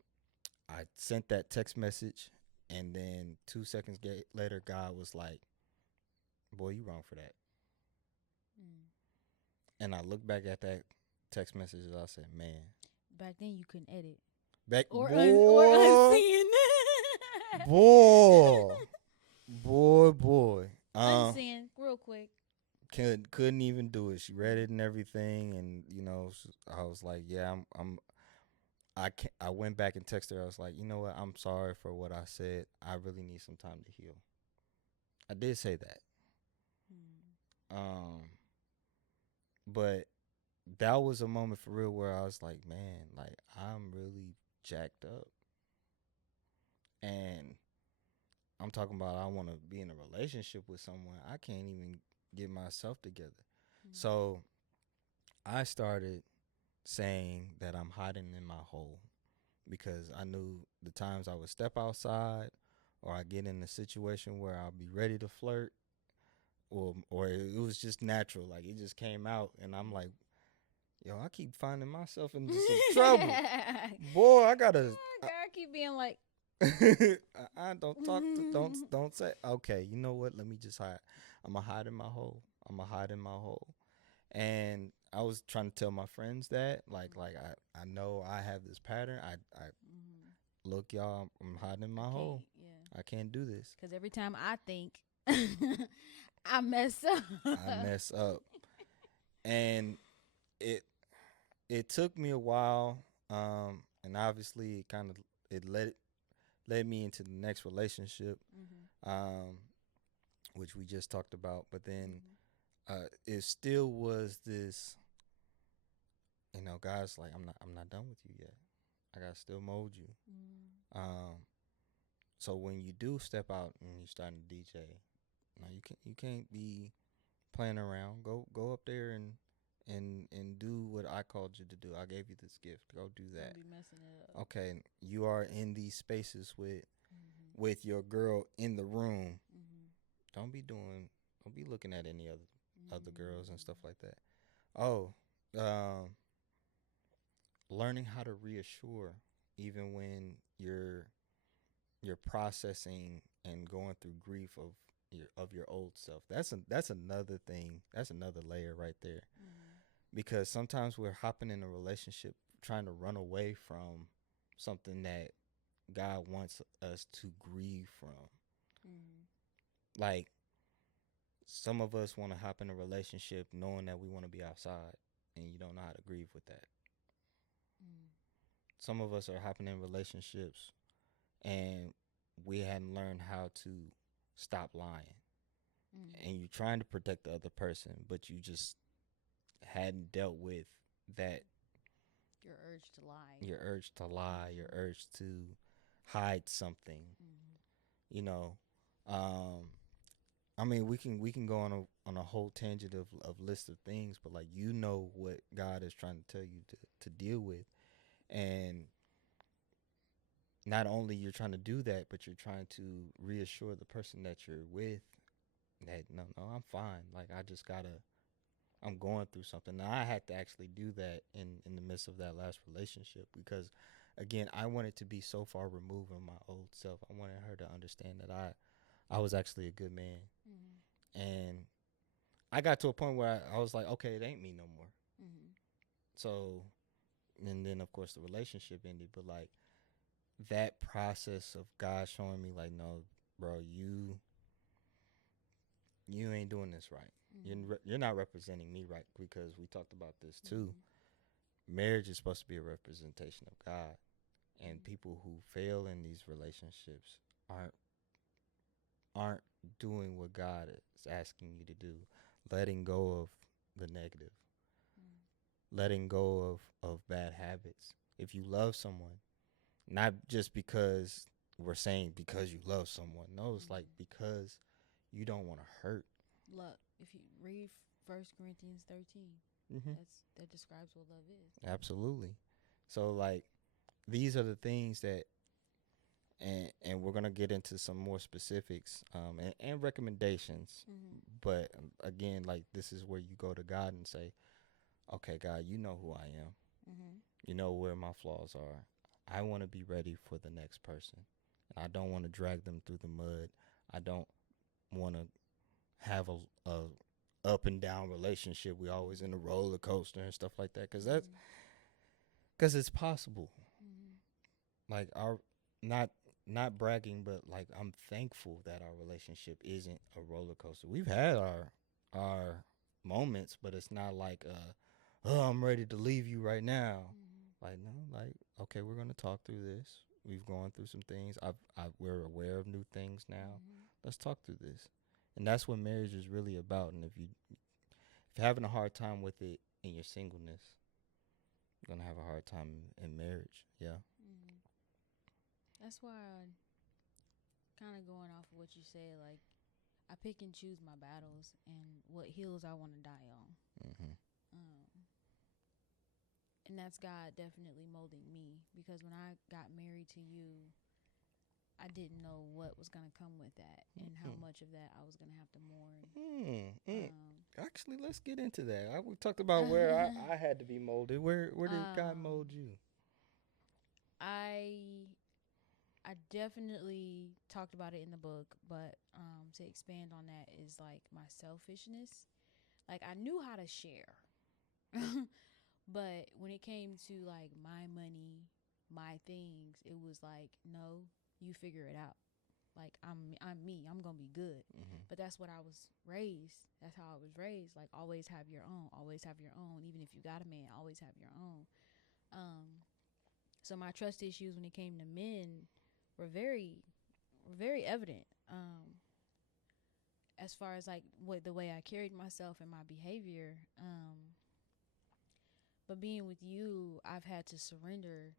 I sent that text message, and then 2 seconds later, God was like, "Boy, you wrong for that." Mm. And I look back at that text messages. I said, man, Back then you couldn't edit back or boy, unseen. boy, boy. Unseen real quick. Couldn't even do it. She read it and everything, and I was like, yeah, I can't. I went back and texted her. I was like, you know what? I'm sorry for what I said. I really need some time to heal. I did say that. But that was a moment for real where I was like, man, like I'm really jacked up, and I'm talking about I want to be in a relationship with someone. I can't even get myself together. So I started saying that I'm hiding in my hole because I knew the times I would step outside or I get in a situation where I'll be ready to flirt or it was just natural. Like it just came out and I'm like, yo, I keep finding myself into some trouble. Boy, I gotta Girl, I keep being like, I don't talk to don't say okay, you know what? Let me just hide. I'ma hide in my hole. I'ma hide in my hole. And I was trying to tell my friends that I know I have this pattern. I look, y'all, I'm hiding in my hole. Yeah. I can't do this. Because every time I think, I mess up. I mess up. And it took me a while, and obviously it led me into the next relationship, which we just talked about. But then it still was this, guys, like I'm not done with you yet. I gotta still mold you. So when you do step out and you're starting to DJ, you can't be playing around. Go up there and do what I called you to do. I gave you this gift. Go do that. Don't be messing it up. Okay, you are in these spaces with your girl in the room. Don't be looking at any other girls and stuff like that. Oh, learning how to reassure even when you're processing and going through grief of your old self. That's another thing. That's another layer right there. Because sometimes we're hopping in a relationship trying to run away from something that God wants us to grieve from. Like some of us want to hop in a relationship knowing that we want to be outside, and you don't know how to grieve with that. Some of us are hopping in relationships and we hadn't learned how to stop lying. And you're trying to protect the other person, but you just hadn't dealt with that. Your urge to lie. Your urge to hide something. I mean, we can go on a whole tangent of list of things, but like what God is trying to tell you to deal with, and not only you're trying to do that, but you're trying to reassure the person that you're with that no, I'm fine. Like I'm going through something. Now I had to actually do that in the midst of that last relationship because, again, I wanted to be so far removed from my old self. I wanted her to understand that I was actually a good man, and I got to a point where I was like, okay, it ain't me no more. So, and then of course the relationship ended, but like that process of God showing me like, no, bro, you ain't doing this right. You're not representing me right, because we talked about this too. Marriage is supposed to be a representation of God, and people who fail in these relationships aren't doing what God is asking you to do, letting go of the negative, letting go of bad habits. If you love someone, not just because we're saying because you love someone, no, it's like because you don't want to hurt. Love. If you read 1 Corinthians 13, that describes what love is. Absolutely. So like these are the things that, and we're gonna get into some more specifics and recommendations. But again, like this is where you go to God and say, okay, God, you know who I am. You know where my flaws are. I want to be ready for the next person. I don't want to drag them through the mud. I don't want to have up and down relationship. We always in a roller coaster and stuff like that. Cause Mhm. it's possible. Mhm. Like our not bragging, but like I'm thankful that our relationship isn't a roller coaster. We've had our moments, but it's not like oh, I'm ready to leave you right now. Mhm. Like no, like okay, we're gonna talk through this. We've gone through some things. We're aware of new things now. Mhm. Let's talk through this, and that's what marriage is really about. And if you're having a hard time with it in your singleness, you're gonna have a hard time in marriage. Yeah. Mhm. That's why, kind of going off of what you said, like I pick and choose my battles and what hills I want to die on. Mm-hmm. Um, and that's God definitely molding me because when I got married to you, I didn't know what was gonna come with that and how Mm. much of that I was gonna have to mourn. Mm. Um, Actually, let's get into that. We talked about where I had to be molded. Where did God mold um, you? I definitely talked about it in the book, but to expand on that is like my selfishness. Like I knew how to share, but when it came to like my money, my things, it was like no, you figure it out. Like I'm me. I'm gonna be good. Mm-hmm. But that's what I was raised. That's how I was raised. Like always have your own. Always have your own. Even if you got a man, always have your own. So my trust issues when it came to men were very evident. As far as like what the way I carried myself and my behavior. But being with you, I've had to surrender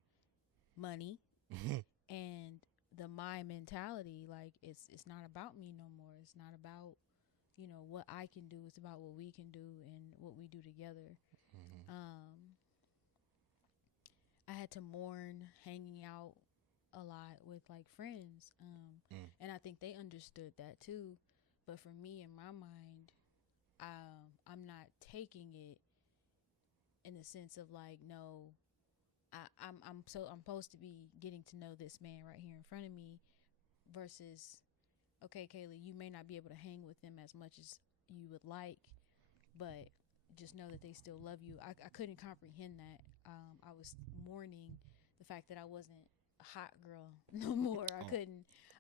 money and the my mentality. Like it's not about me no more. It's not about what I can do. It's about what we can do and what we do together. Mm-hmm. I had to mourn hanging out a lot with like friends, Mm. and I think they understood that too. But for me, in my mind, I'm not taking it in the sense of like, no, I'm supposed to be getting to know this man right here in front of me, versus, okay, Kaylee, you may not be able to hang with them as much as you would like, but just know that they still love you. I couldn't comprehend that. I was mourning the fact that I wasn't a hot girl no more. Oh.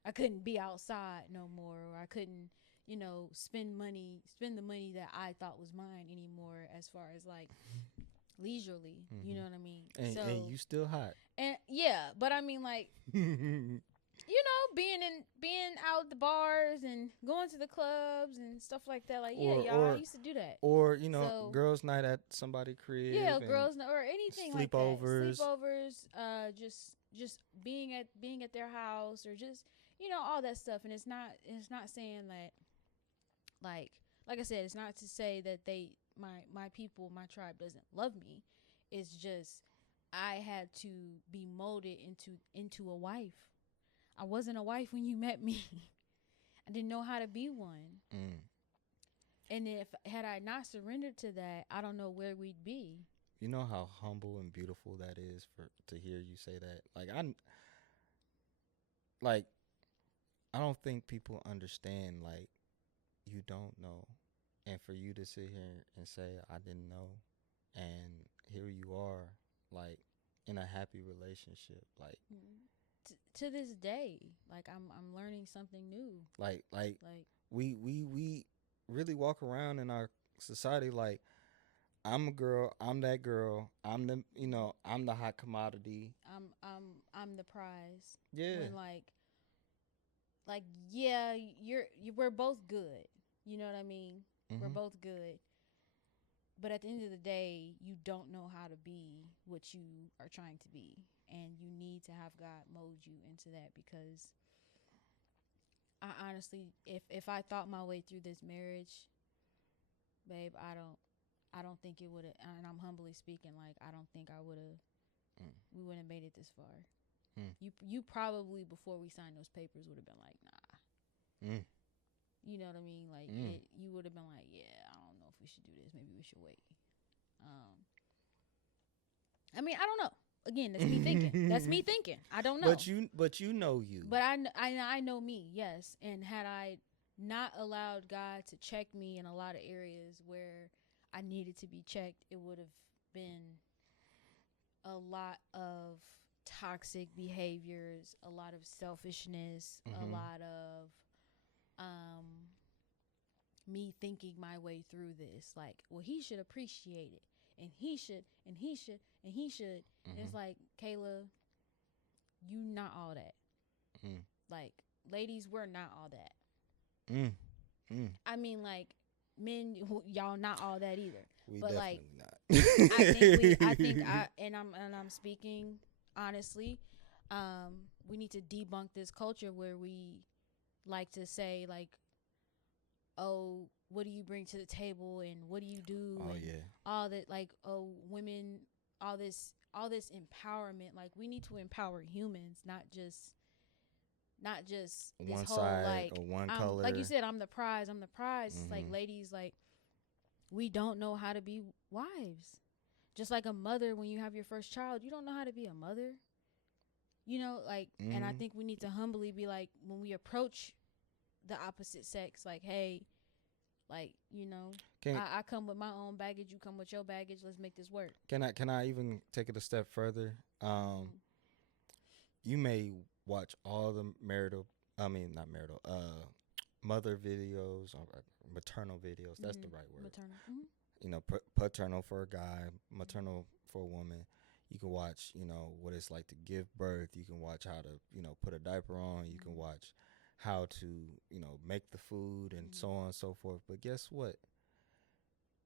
I couldn't be outside no more, or I couldn't, spend the money that I thought was mine anymore, as far as like leisurely. Mm-hmm. You know what I mean? And you still hot. And yeah, but I mean like, being out at the bars and going to the clubs and stuff like that. Like, yeah, y'all, I used to do that. Or So- girls' night at somebody's crib. Yeah, and girls or anything like that. sleepovers. Sleepovers, just being at their house, or just all that stuff. And it's not saying that, like I said, it's not to say that my people, my tribe doesn't love me. It's just I had to be molded into a wife. I wasn't a wife when you met me. I didn't know how to be one. Mm. And if had I not surrendered to that, I don't know where we'd be. You know how humble and beautiful that is to hear you say that. I don't think people understand, like, you don't know, and for you to sit here and say I didn't know, and here you are, like, in a happy relationship, like To this day, like I'm learning something new. like Like we really walk around in our society like I'm a girl, I'm that girl, I'm the hot commodity. I'm the prize. Yeah. When like yeah, we're both good. You know what I mean? We're Mhm. both good. But at the end of the day, you don't know how to be what you are trying to be. And you need to have God mold you into that, because I honestly, if I thought my way through this marriage, babe, I don't think it would have, and I'm humbly speaking, like I don't think I would have Mm. we wouldn't have made it this far. Mm. You probably, before we signed those papers, would have been like, nah. Mm. You know what I mean? Like you would have been like, yeah, I don't know if we should do this. Maybe we should wait. I mean, I don't know. Again, that's me thinking. That's me thinking. I don't know. But you know you. But I know me, yes. And had I not allowed God to check me in a lot of areas where I needed to be checked, it would have been a lot of toxic behaviors, a lot of selfishness, a Mm-hmm. lot of um me thinking my way through this. Like, well, he should appreciate it, and he should, and he should, and he should. And Mm-hmm. it's like, Kayla, you not all that. Mm. Like, ladies, we're not all that. Mm. Mm. I mean, like, men, y'all not all that either. We But like, definitely not. I think I'm speaking honestly. We need to debunk this culture where we like to say like, oh, what do you bring to the table and what do you do Oh and yeah. all that, like, oh, women, all this empowerment. Like, we need to empower humans, not just this One whole side like, or one I'm color. like you said, I'm the prize. It's like, Mhm. ladies, like, we don't know how to be wives. Just like a mother, when you have your first child, you don't know how to be a mother. Like, and I Mhm. think we need to humbly be like, when we approach the opposite sex, like, hey, like, Can I come with my own baggage, you come with your baggage. Let's make this work. can I even take it a step further? You may watch all the not marital, mother videos or maternal videos. That's the right word. Maternal. Paternal for a guy, maternal for a woman. You can watch, what it's like to give birth. You can watch how to, put a diaper on. You can Mhm. watch how to, make the food and so on and so forth. But guess what?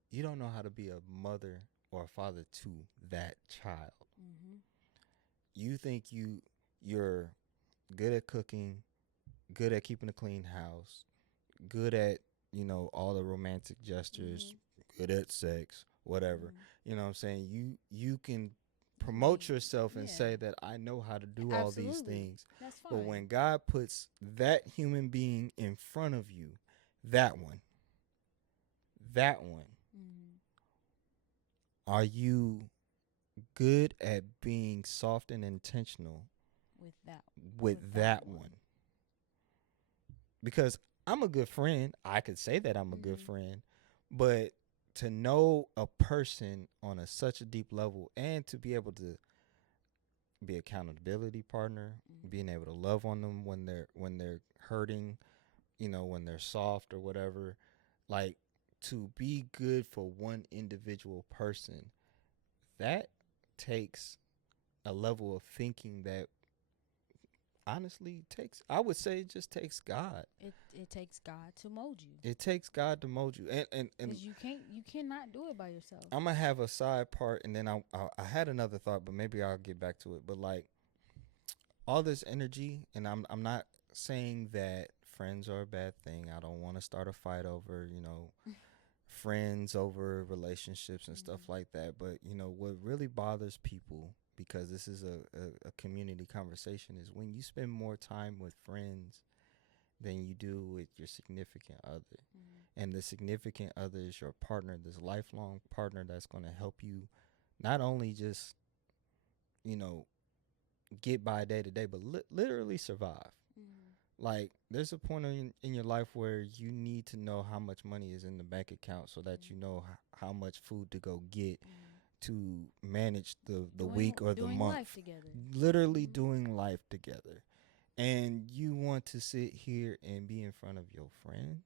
You don't know how to be a mother or a father to that child. Mm-hmm. You think you're good at cooking, good at keeping a clean house, good at, all the romantic gestures, good at sex, whatever. You know what I'm saying? You can promote yourself and Yeah. say that I know how to do all these Absolutely. things. That's fine. But when God puts that human being in front of you, that one, Mhm. are you good at being soft and intentional with that with that one? Because I'm a good friend. I could say that I'm a good Mhm. friend, but to know a person on such a deep level and to be able to be accountability partner, being able to love on them when they're hurting, when they're soft or whatever, like to be good for one individual person, that takes a level of thinking that honestly takes, I would say, it just takes God. It takes God to mold you. It takes God to mold you, and Because you cannot do it by yourself. I'm gonna have a side part, and then I had another thought, but maybe I'll get back to it. But like all this energy, and I'm not saying that friends are a bad thing. I don't want to start a fight over friends over relationships and stuff like that. But what really bothers people, because this is a community conversation, is when you spend more time with friends than you do with your significant other. And the significant other is your partner, this lifelong partner that's going to help you not only just, get by day to day, but literally survive. Like, there's a point in your life where you need to know how much money is in the bank account so that you know how much food to go get to manage the week or the doing month. life together. Literally doing life together. And you want to sit here and be in front of your friends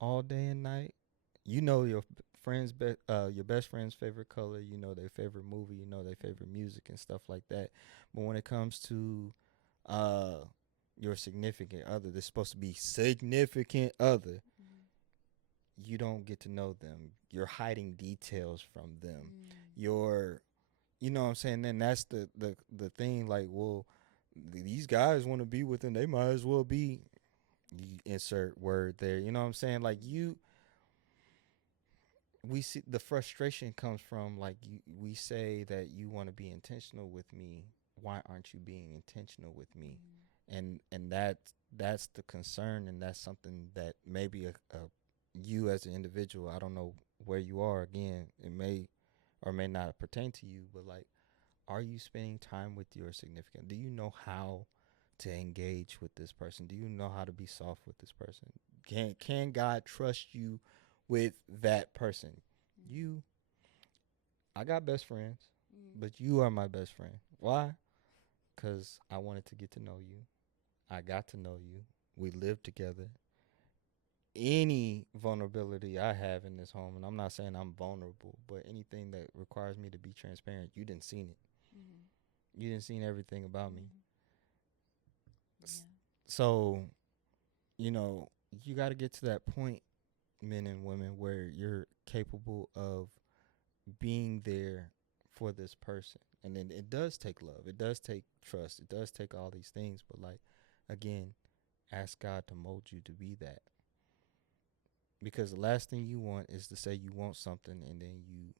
all day and night. You know your your best friend's favorite color. You know their favorite movie. You know their favorite music and stuff like that. But when it comes to uh, your significant other, that's supposed to be significant other, you don't get to know them. You're hiding details from them. You're, you know what I'm saying? Then that's the thing. Like, well, these guys want to be with them. They might as well be. You insert word there. You know what I'm saying? Like we see the frustration comes from like we say that you want to be intentional with me. Why aren't you being intentional with me? And that's the concern, and that's something that maybe a you as an individual, I don't know where you are. Again, it may or may not pertain to you, but like, are you spending time with your significant? Do you know how to engage with this person? Do you know how to be soft with this person? Can God trust you with that person? You, I got best friends, but you are my best friend. Why? Because I wanted to get to know you. I got to know you. We lived together. Any vulnerability I have in this home, and I'm not saying I'm vulnerable, but anything that requires me to be transparent, you didn't seen it. You didn't seen everything about me. Yeah. So, you know, you got to get to that point, men and women, where you're capable of being there for this person. And then it does take love. It does take trust. It does take all these things. But, like, again, ask God to mold you to be that. Because the last thing you want is to say you want something and then you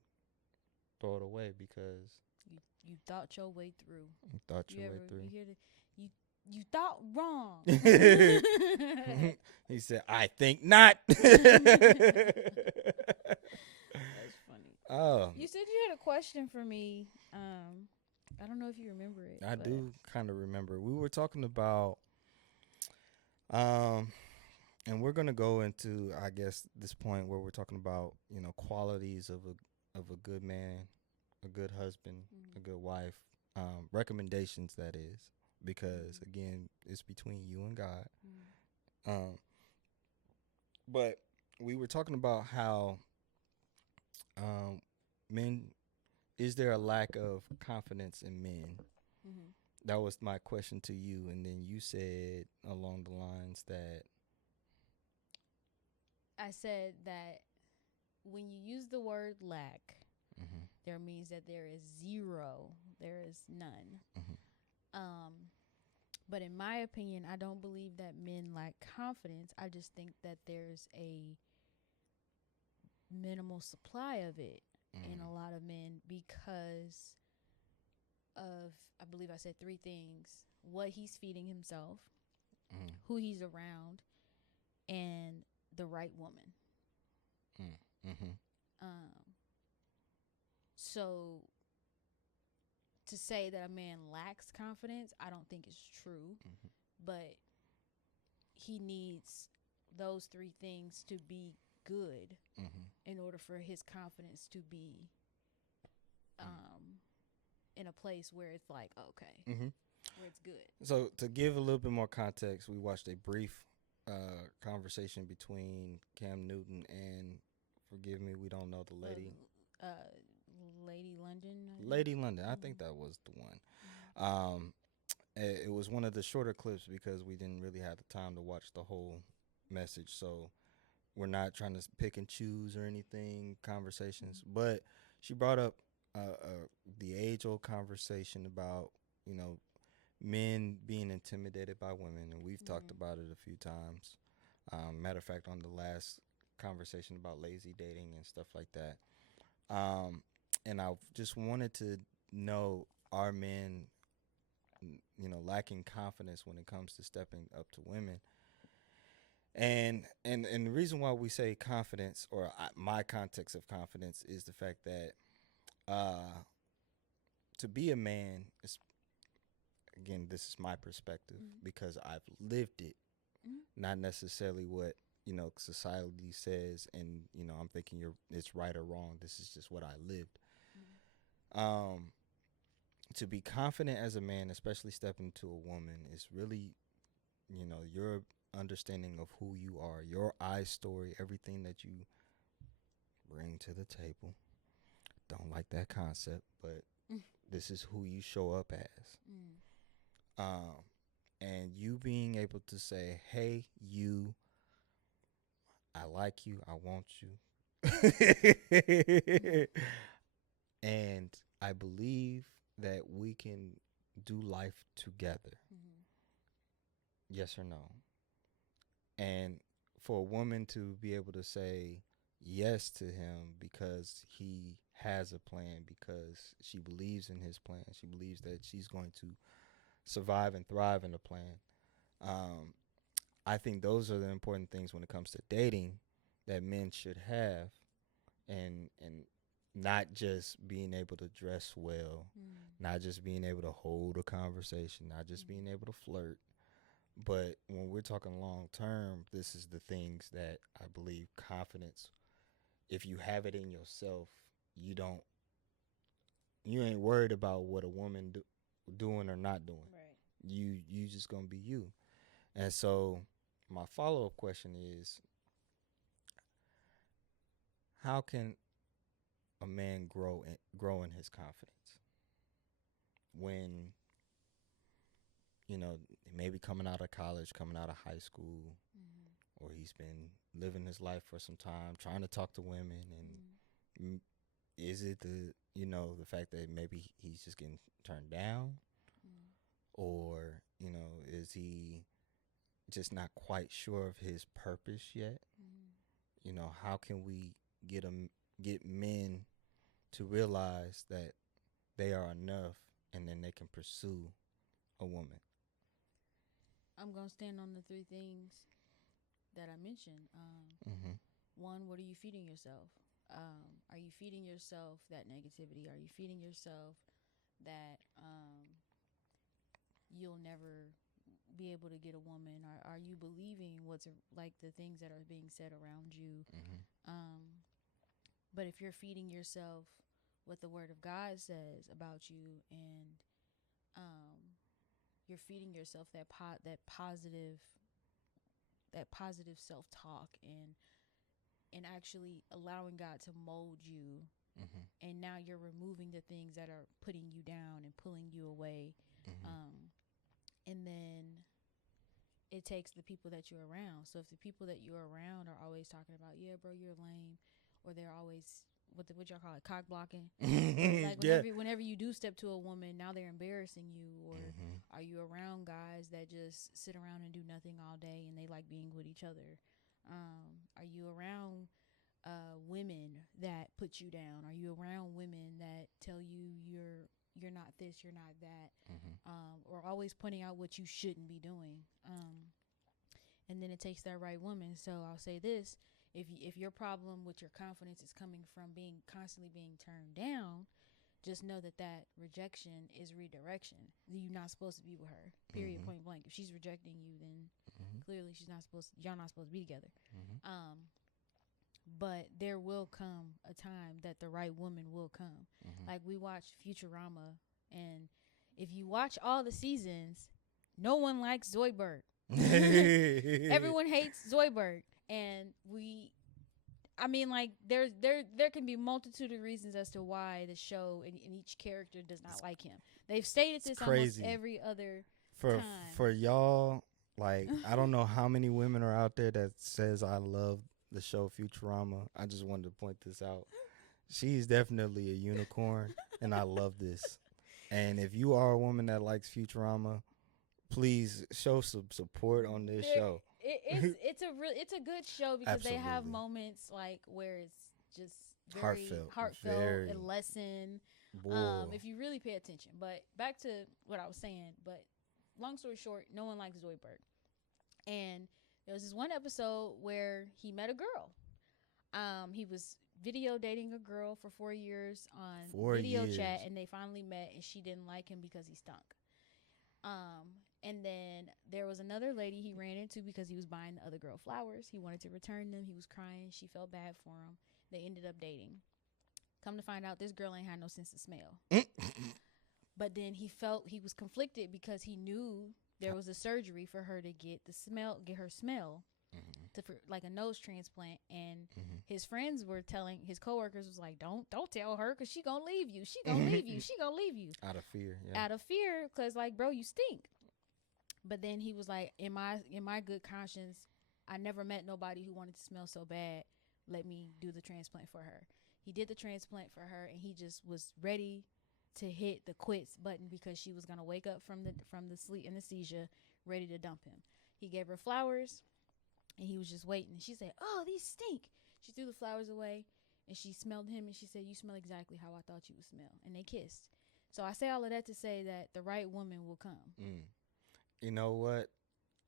throw it away because You thought your way through. you thought You your ever way through. you hear you thought wrong. He said, I think not. That's funny. Oh, You said you had a question for me. I don't know if you remember it. I but- do kind of remember. We were talking about, and we're gonna go into, I guess, this point where we're talking about, you know, qualities of a good man, a good husband, a good wife, recommendations, that is, because again, it's between you and God. But we were talking about how men, is there a lack of confidence in men? That was my question to you, and then you said along the lines that I said that when you use the word lack, there means that there is zero, there is none. But in my opinion, I don't believe that men lack confidence. I just think that there's a minimal supply of it in a lot of men because of, I believe I said three things: what he's feeding himself, who he's around, and the right woman. So to say that a man lacks confidence, I don't think it's true. But he needs those three things to be good in order for his confidence to be in a place where it's like, okay, where it's good. So to give a little bit more context, we watched a brief conversation between Cam Newton and, forgive me, we don't know the lady. Lady London. Lady London, I think that was the one. It was one of the shorter clips because we didn't really have the time to watch the whole message. So we're not trying to pick and choose or anything, conversations. But she brought up the age-old conversation about, you know, men being intimidated by women, and we've talked about it a few times. Matter of fact, on the last conversation about lazy dating and stuff like that. And I just wanted to know, are men, you know, lacking confidence when it comes to stepping up to women? And the reason why we say confidence, or my context of confidence, is the fact that to be a man is, again, this is my perspective because I've lived it, not necessarily what, you know, society says, and, you know, I'm thinking it's right or wrong. This is just what I lived. To be confident as a man, especially stepping to a woman, is really, you know, your understanding of who you are, your story, everything that you bring to the table. Don't like that concept, but this is who you show up as. And you being able to say, hey, you, I like you, I want you. And I believe that we can do life together. Yes or no? And for a woman to be able to say yes to him because he has a plan, because she believes in his plan, she believes that she's going to survive and thrive in the plan. I think those are the important things when it comes to dating that men should have, and not just being able to dress well, not just being able to hold a conversation, not just being able to flirt, But when we're talking long term, this is the things that I believe confidence. If you have it in yourself, you don't. You ain't worried about what a woman doing or not doing. Right. You just gonna be you. And so my follow up question is, how can a man grow in his confidence when maybe coming out of college, coming out of high school, or he's been living his life for some time, trying to talk to women, and is it the fact that maybe he's just getting turned down, or is he just not quite sure of his purpose yet? How can we get men to realize that they are enough, and then they can pursue a woman? I'm gonna stand on the three things that I mentioned. One, what are you feeding yourself? Are you feeding yourself that negativity? Are you feeding yourself that you'll never be able to get a woman? Are you believing what's like the things that are being said around you? But if you're feeding yourself what the Word of God says about you, and you're feeding yourself that positive self-talk, and actually allowing God to mold you, and now you're removing the things that are putting you down and pulling you away, and then it takes the people that you're around. So if the people that you're around are always talking about, yeah, bro, you're lame, or they're always what y'all call it, cock blocking. Like whenever you do step to a woman, now they're embarrassing you. Or are you around guys that just sit around and do nothing all day and they like being with each other? Are you around women that put you down? Are you around women that tell you you're not this, you're not that, or always pointing out what you shouldn't be doing? And then it takes that right woman. So I'll say this: if your problem with your confidence is coming from constantly being turned down, just know that rejection is redirection. You're not supposed to be with her. Period. Point blank. If she's rejecting you, then clearly y'all not supposed to be together. But there will come a time that the right woman will come. Like we watched Futurama, and if you watch all the seasons, no one likes Zoidberg. Everyone hates Zoidberg, and there can be multitude of reasons as to why the show and each character does not like him. They've stated this almost every other time. For y'all, like, I don't know how many women are out there that says I love the show Futurama. I just wanted to point this out. She's definitely a unicorn, and I love this. And if you are a woman that likes Futurama, please show some support on this show. It's a good show because they have moments like where it's just very heartfelt, a lesson. If you really pay attention. But back to what I was saying. But long story short, no one likes Zoidberg, and there was this one episode where he met a girl. He was video dating a girl for 4 years on video chat, and they finally met, and she didn't like him because he stunk. And then there was another lady he ran into because he was buying the other girl flowers. He wanted to return them. He was crying. She felt bad for him. They ended up dating. Come to find out, this girl ain't had no sense of smell. But then he was conflicted because he knew there was a surgery for her to get her smell, for like a nose transplant. And his friends were telling, his coworkers was like, don't tell her because she gonna leave you. She gonna leave you. She gonna leave you. Out of fear. Yeah. Out of fear, because like, bro, you stink. But then he was like, in my good conscience, I never met nobody who wanted to smell so bad. Let me do the transplant for her. He did the transplant for her, and he just was ready to hit the quits button because she was gonna wake up from the sleep anesthesia, ready to dump him. He gave her flowers, and he was just waiting. She said, "Oh, these stink." She threw the flowers away, and she smelled him, and she said, "You smell exactly how I thought you would smell." And they kissed. So I say all of that to say that the right woman will come. You know what?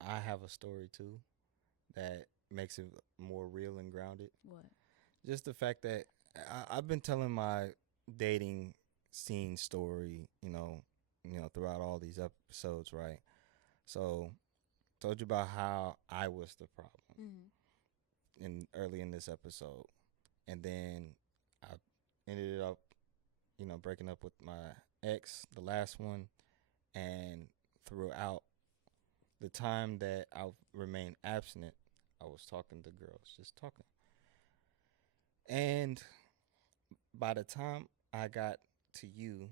I have a story too that makes it more real and grounded. What? Just the fact that I've been telling my dating scene story, throughout all these episodes, right? So told you about how I was the problem Mm-hmm. early in this episode, and then I ended up, breaking up with my ex, the last one, and throughout the time that I remained abstinent, I was talking to girls, just talking. And by the time I got to you,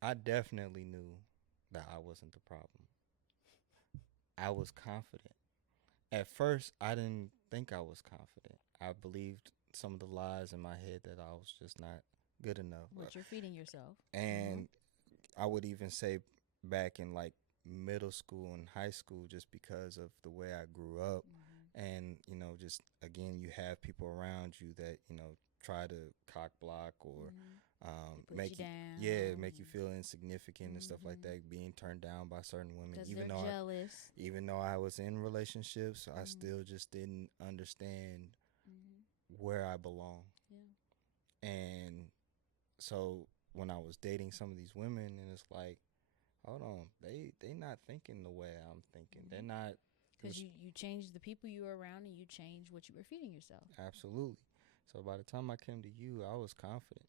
I definitely knew that I wasn't the problem. I was confident. At first, I didn't think I was confident. I believed some of the lies in my head that I was just not good enough. What you're feeding yourself. And I would even say back in like middle school and high school, just because of the way I grew up. And, just again, you have people around you that, try to cock block or Put make you you, down. make you feel insignificant and stuff like that, being turned down by certain women. Because they're jealous. Even though I was in relationships, I still just didn't understand where I belong. Yeah. And so when I was dating some of these women, and it's like, hold on, they not thinking the way I'm thinking. They're not. Because you change the people you were around, and you change what you were feeding yourself. Absolutely. So by the time I came to you, I was confident.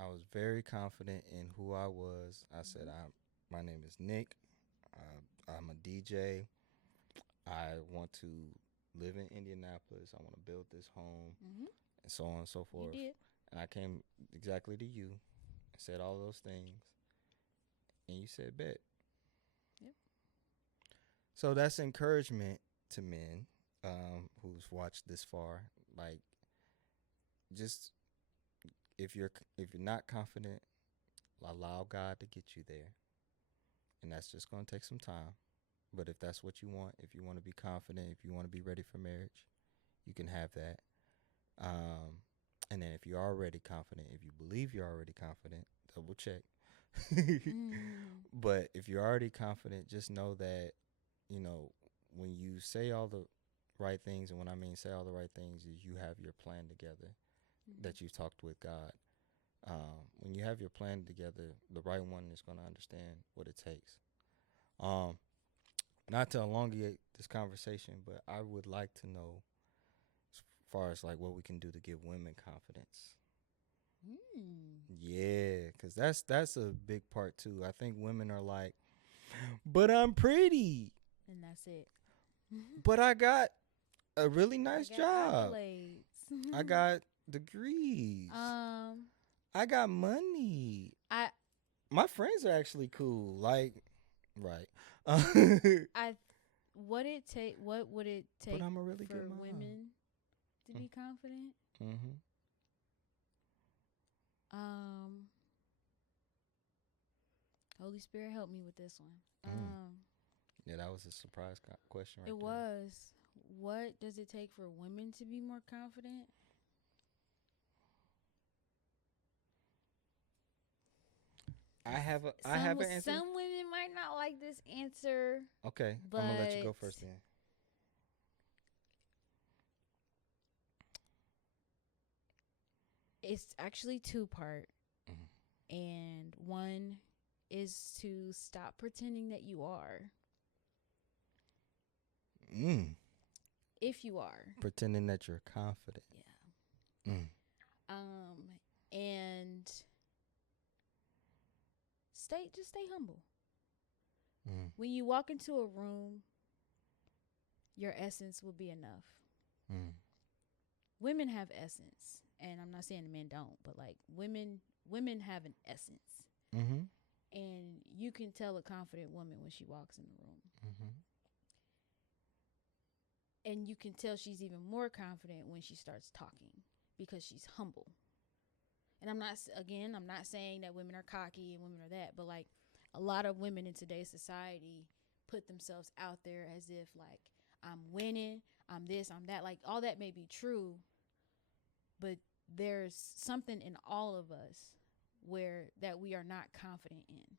I was very confident in who I was. I said, my name is Nick. I'm a DJ. I want to live in Indianapolis. I want to build this home, and so on and so forth. You did. And I came exactly to you and said all those things, and you said, bet. Yep. So that's encouragement to men who's watched this far. Like, just if you're not confident, allow God to get you there, and that's just going to take some time. But if that's what you want, if you want to be confident, if you want to be ready for marriage, you can have that. And then if you're already confident, if you believe you're already confident, double check. But if you're already confident, just know that, when you say all the right things, and when I mean say all the right things, is you have your plan together that you've talked with God. When you have your plan together, the right one is going to understand what it takes. Not to elongate this conversation, but I would like to know, as far as like what we can do to give women confidence. Yeah, because that's a big part too. I think women are like, but I'm pretty, And that's it. but I got a really nice job. Accolades. I got degrees. I got money. My friends are actually cool. Like, right. What would it take But I'm a really for good mom. women to be confident? Holy Spirit, help me with this one. Yeah, that was a surprise question right It there. was. What does it take for women to be more confident? I have an answer. Some women might not like this answer. Okay, I'm gonna let you go first then. It's actually two-part. And one is to stop pretending that you are. If you are. Pretending that you're confident. Yeah. And just stay humble. When you walk into a room, your essence will be enough. Women have essence, and I'm not saying men don't, but like women have an essence. And you can tell a confident woman when she walks in the room. And you can tell she's even more confident when she starts talking because she's humble. And I'm not saying that women are cocky and women are that, but like a lot of women in today's society put themselves out there as if like, I'm winning, I'm this, I'm that. Like all that may be true, but there's something in all of us that we are not confident in.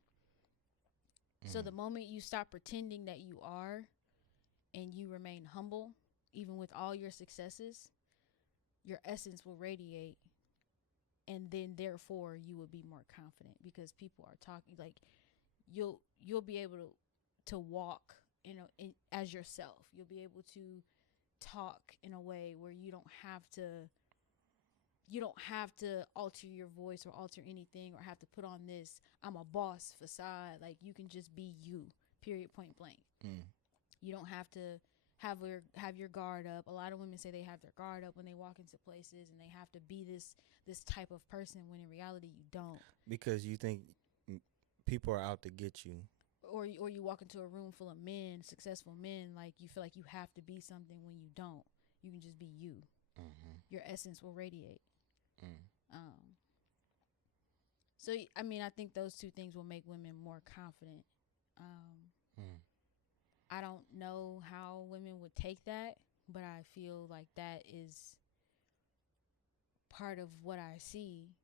So the moment you stop pretending that you are and you remain humble, even with all your successes, your essence will radiate, and then therefore you will be more confident because people are talking. Like you'll be able to walk, as yourself. You'll be able to talk in a way where you don't have to alter your voice or alter anything or have to put on this I'm a boss facade. Like, you can just be you, period, point blank. You don't have to have your guard up. A lot of women say they have their guard up when they walk into places, and they have to be this type of person, when in reality you don't. Because you think people are out to get you. Or you walk into a room full of men, successful men, like you feel like you have to be something when you don't. You can just be you. Your essence will radiate. So I mean, I think those two things will make women more confident. I don't know how women would take that, but I feel like that is part of what I see.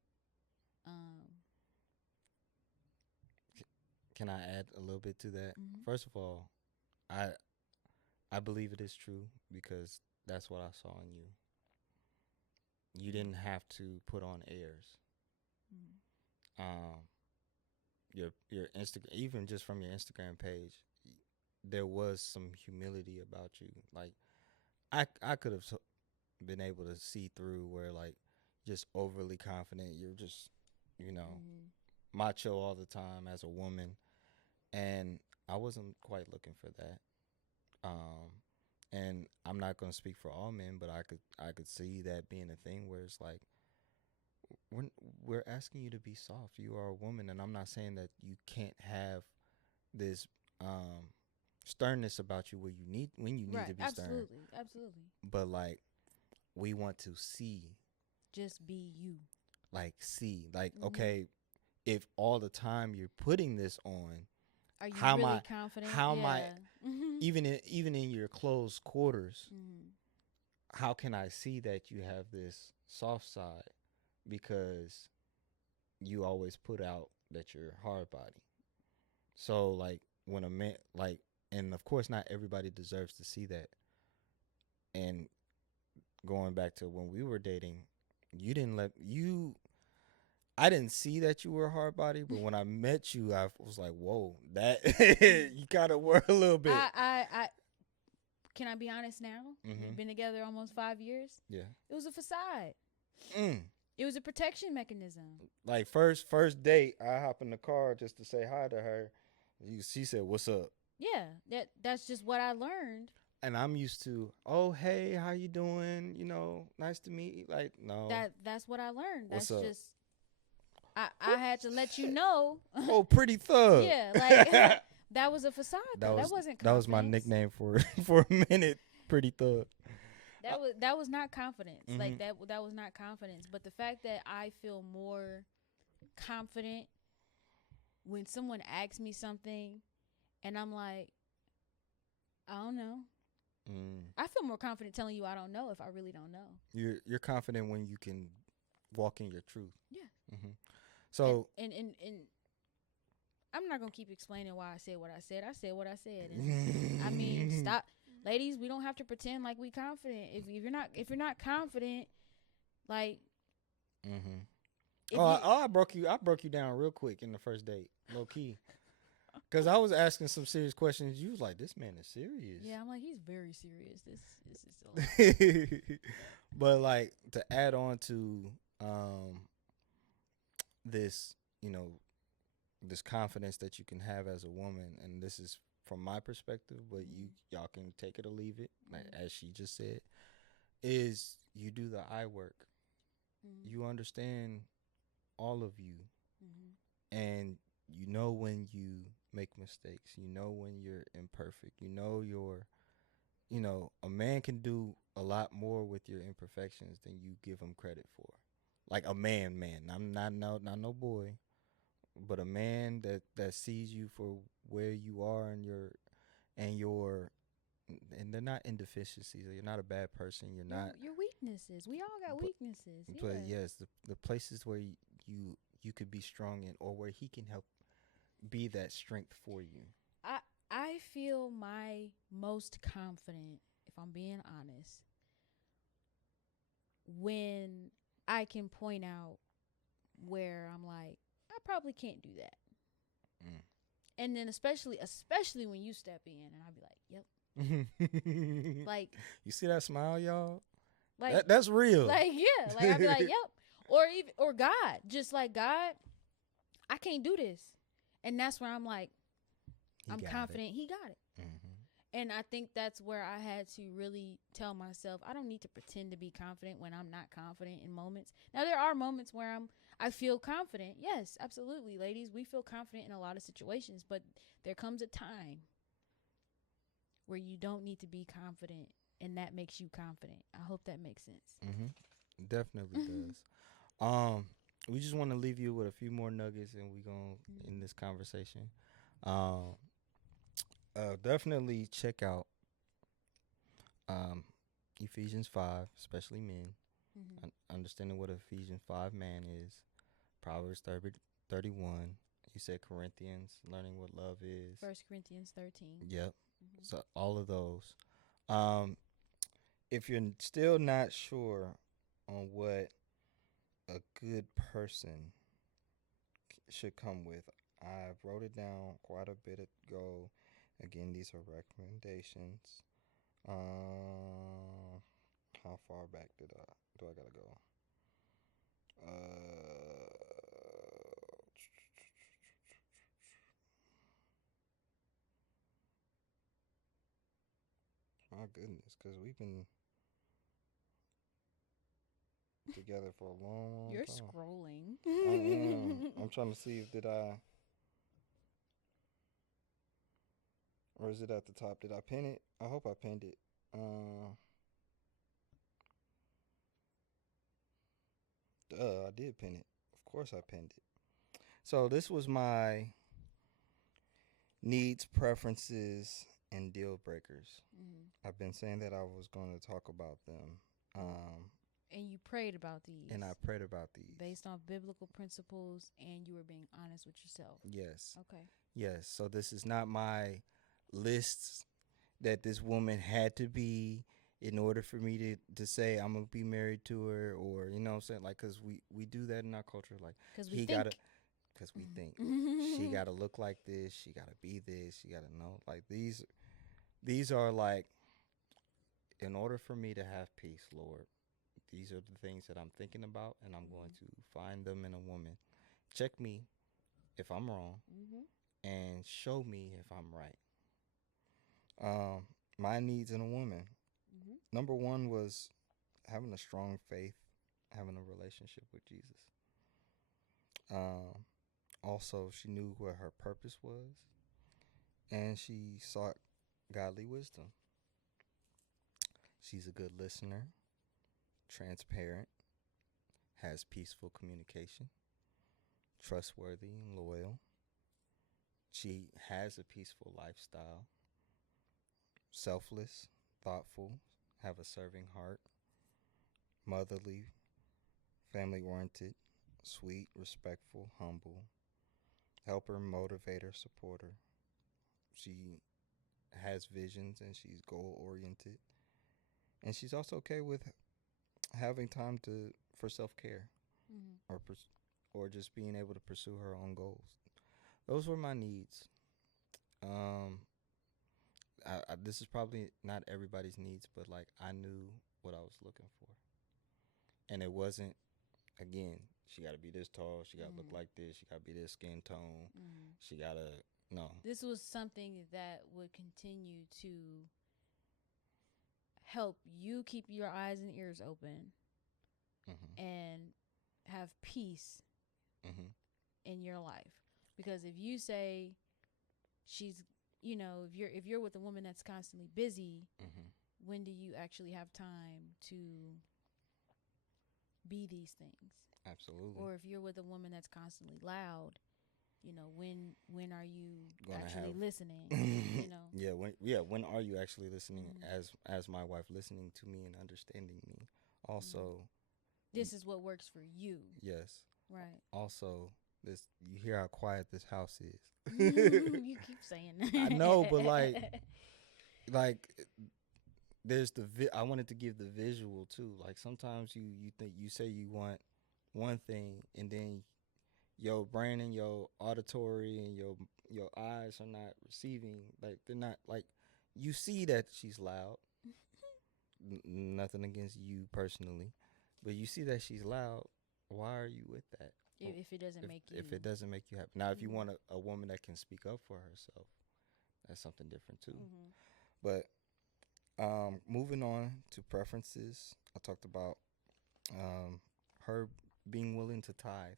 Can I add a little bit to that? First of all, I believe it is true because that's what I saw in you. You didn't have to put on airs. Your Instagram, even just from your Instagram page, there was some humility about you. Like, I could have been able to see through where, like, just overly confident. You're just, macho all the time as a woman, and I wasn't quite looking for that. And I'm not going to speak for all men, but I could see that being a thing where it's like, we're asking you to be soft. You are a woman, and I'm not saying that you can't have this sternness about you when you need to be stern. Absolutely. But, like, we want to see. Just be you. Like, see. Like, okay, if all the time you're putting this on, are you really confident? How am I, even in your closed quarters, how can I see that you have this soft side? Because you always put out that you're hard body. So, like, when a man, like, and of course not everybody deserves to see that. And going back to when we were dating, I didn't see that you were hard body, but when I met you, I was like, whoa, that you gotta work a little bit. I can I be honest now? We've been together almost 5 years. Yeah. It was a facade. It was a protection mechanism. Like, first date, I hop in the car just to say hi to her. She said, "What's up?" Yeah, that's just what I learned. And I'm used to, oh, hey, how you doing? Nice to meet you. Like, no. That's what I learned. What's that's up? Just I had to let you know. Oh, pretty thug. Yeah, like that was a facade. That wasn't confidence. That was my nickname for a minute. Pretty thug. That was not confidence. Like that was not confidence. But the fact that I feel more confident when someone asks me something and I'm like, I don't know. I feel more confident telling you I don't know if I really don't know. You're confident when you can walk in your truth. Yeah. So and I'm not gonna keep explaining why I said what I said. I said what I said. And I mean, stop, ladies. We don't have to pretend like we confident. If you're not confident, like. I broke you down real quick in the first date, low key. Because I was asking some serious questions. You was like, this man is serious. Yeah, I'm like, he's very serious. This is so. But, like, to add on to this, this confidence that you can have as a woman, and this is from my perspective, but y'all can take it or leave it, like, as she just said, is you do the eye work. You understand all of you. And you know when you make mistakes. You know when you're imperfect. A man can do a lot more with your imperfections than you give him credit for. Like a man. I'm not no boy, but a man that sees you for where you are and they're not indeficiencies. You're not a bad person. You're not your weaknesses. We all got weaknesses. Yeah. But yes, the places where you could be strong in, or where he can help be that strength for you. I feel my most confident, if I'm being honest, when I can point out where I'm like, I probably can't do that. And then especially when you step in, and I'll be like, yep. Like You see that smile, y'all? like That's real. like yeah, like I'll be like, yep. Or God, just like, God, I can't do this. And that's where I'm like, He I'm got confident he got it. Mhm. And I think that's where I had to really tell myself, I don't need to pretend to be confident when I'm not confident in moments. Now there are moments where I feel confident. Yes, absolutely, ladies, we feel confident in a lot of situations, but there comes a time where you don't need to be confident, and that makes you confident. I hope that makes sense. Mhm. Definitely does. Um, we just want to leave you with a few more nuggets, and we gonna end this conversation. Um, definitely check out um Ephesians 5, especially men. Mm-hmm. Understanding what Ephesians 5 man is. Proverbs 31. You said Corinthians, learning what love is. 1 Corinthians 13. Yep. Mm-hmm. So all of those. Um, if you're still not sure on what a good person should come with, I wrote it down quite a bit ago. Again, these are recommendations. How far back do I gotta go? My goodness, because we've been together for a long, long You're time. scrolling. I am. I'm trying to see if did I, or is it at the top? Did I pin it? I hope I pinned it. I did pin it. Of course, I pinned it. So this was my needs, preferences, and deal breakers. Mm-hmm. I've been saying that I was going to talk about them. And you prayed about these. And I prayed about these. Based on biblical principles, and you were being honest with yourself. Yes. Okay. Yes. So this is not my lists that this woman had to be in order for me to say I'm gonna be married to her, or you know what I'm saying, like, because we do that in our culture, like Because we he think. gotta, because we think she gotta look like this, she gotta be this, she gotta know, like these are like, in order for me to have peace, Lord, these are the things that I'm thinking about, and I'm going to find them in a woman. Check me if I'm wrong, and show me if I'm right. My needs in a woman. Number one was having a strong faith, having a relationship with Jesus. Also, she knew what her purpose was, and she sought godly wisdom. She's a good listener, transparent, has peaceful communication, trustworthy and loyal. She has a peaceful lifestyle, selfless, thoughtful, have a serving heart, motherly, family oriented, sweet, respectful, humble, helper, motivator, supporter. She has visions and she's goal oriented. And she's also okay with having time for self care, or or just being able to pursue her own goals. Those were my needs. Um, this is probably not everybody's needs, but like I knew what I was looking for, and it wasn't. Again, she got to be this tall. She got to look like this. She got to be this skin tone. She got to no. This was something that would continue to help you keep your eyes and ears open, and have peace in your life. Because if you say she's, if you're with a woman that's constantly busy, when do you actually have time to be these things? Absolutely. Or if you're with a woman that's constantly loud, when are you actually listening? When are you actually listening, as my wife, listening to me and understanding me? Also, this is what works for you. Yes. Right. Also, you hear how quiet this house is. You keep saying that. I know, but like there's I wanted to give the visual too. Like sometimes you think you say you want one thing, and then your brain and your auditory and your eyes are not receiving, like they're not like, you see that she's loud. Nothing against you personally, but you see that she's loud. Why are you with that? If it doesn't make you. If it doesn't make you happy. Now, if you Mhm. want a woman that can speak up for herself, that's something different too. Mhm. But moving on to preferences, I talked about her being willing to tithe.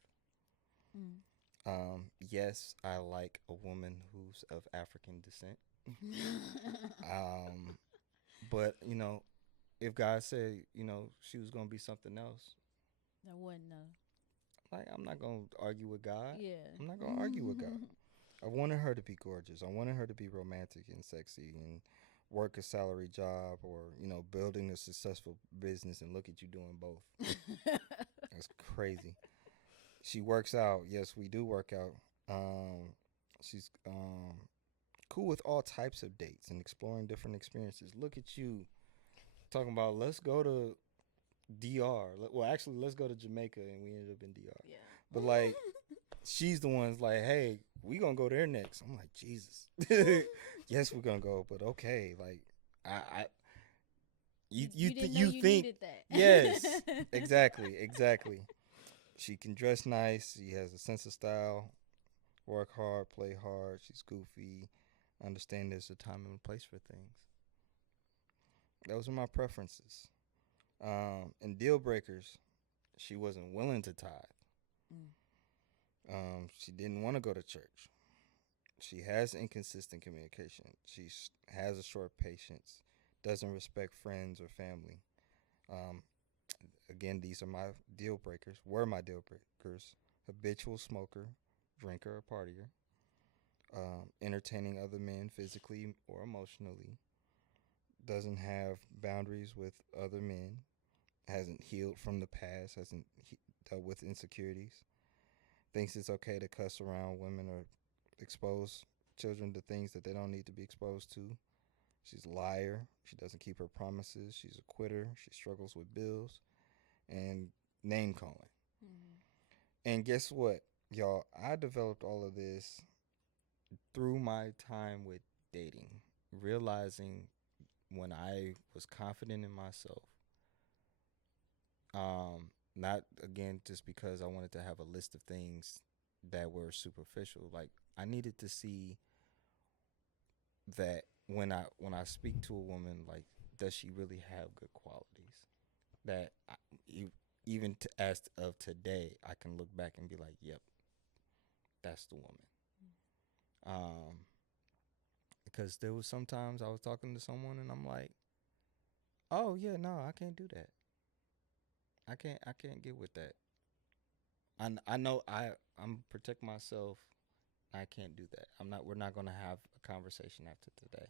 Mm. Yes, I like a woman who's of African descent. Um, but if God said, she was gonna be something else, That wasn't like I'm not gonna argue with God. yeah. I'm not gonna argue with God. I wanted her to be gorgeous. I wanted her to be romantic and sexy and work a salary job, or building a successful business, and look at you doing both. That's crazy. She works out. Yes, we do work out. She's cool with all types of dates and exploring different experiences. Look at you talking about, let's go to DR. Well, actually, let's go to Jamaica, and we ended up in DR. Yeah. But like, she's the one's like, hey, we gonna go there next. I'm like, Jesus. Yes, we're gonna go, but okay. Like, I you didn't know you you think, needed that. yes, exactly. She can dress nice. She has a sense of style. Work hard, play hard. She's goofy. Understand there's a time and a place for things. Those are my preferences. And deal breakers, she wasn't willing to tithe. She didn't want to go to church. She has inconsistent communication. She has a short patience. Doesn't respect friends or family. Um, Again, these are my deal breakers. Were my deal breakers. Habitual smoker, drinker, or partier. Entertaining other men physically or emotionally. Doesn't have boundaries with other men. Hasn't healed from the past. Hasn't dealt with insecurities. Thinks it's okay to cuss around women or expose children to things that they don't need to be exposed to. She's a liar. She doesn't keep her promises. She's a quitter. She struggles with bills and name calling. Mhm. And guess what, y'all? I developed all of this through my time with dating, realizing when I was confident in myself. Not again just because I wanted to have a list of things that were superficial. Like, I needed to see that when I speak to a woman, like, does she really have good qualities? That even as of today, I can look back and be like, yep, that's the woman. Because there was sometimes I was talking to someone and I'm like, oh yeah, no, I can't do that. I can't get with that. I know I'm protect myself. I can't do that. We're not gonna have a conversation after today.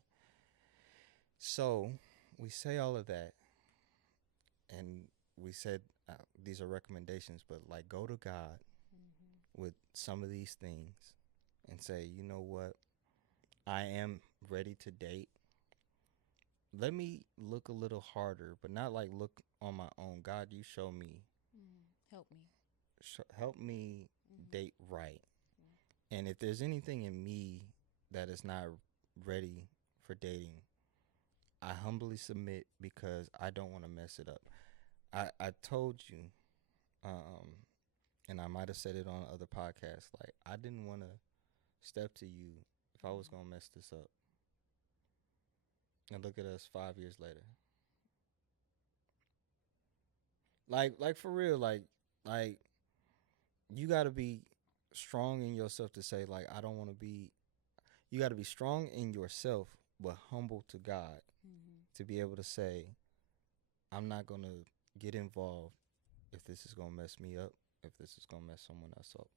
So we say all of that, and we said these are recommendations, but like, go to God with some of these things and say, you know what, I am ready to date. Let me look a little harder, but not like look on my own. God, you show me, Help me. help me Mhm. date right. And if there's anything in me that is not ready for dating, I humbly submit because I don't want to mess it up. I told you, um, and I might have said it on other podcasts, like, I didn't want to step to you if I was gonna mess this up. And look at us 5 years later. Like for real, like you gotta be strong in yourself to say, like, I don't want to be. You gotta be strong in yourself, but humble to God to be able to say, I'm not gonna get involved if this is gonna mess me up, if this is gonna mess someone else up.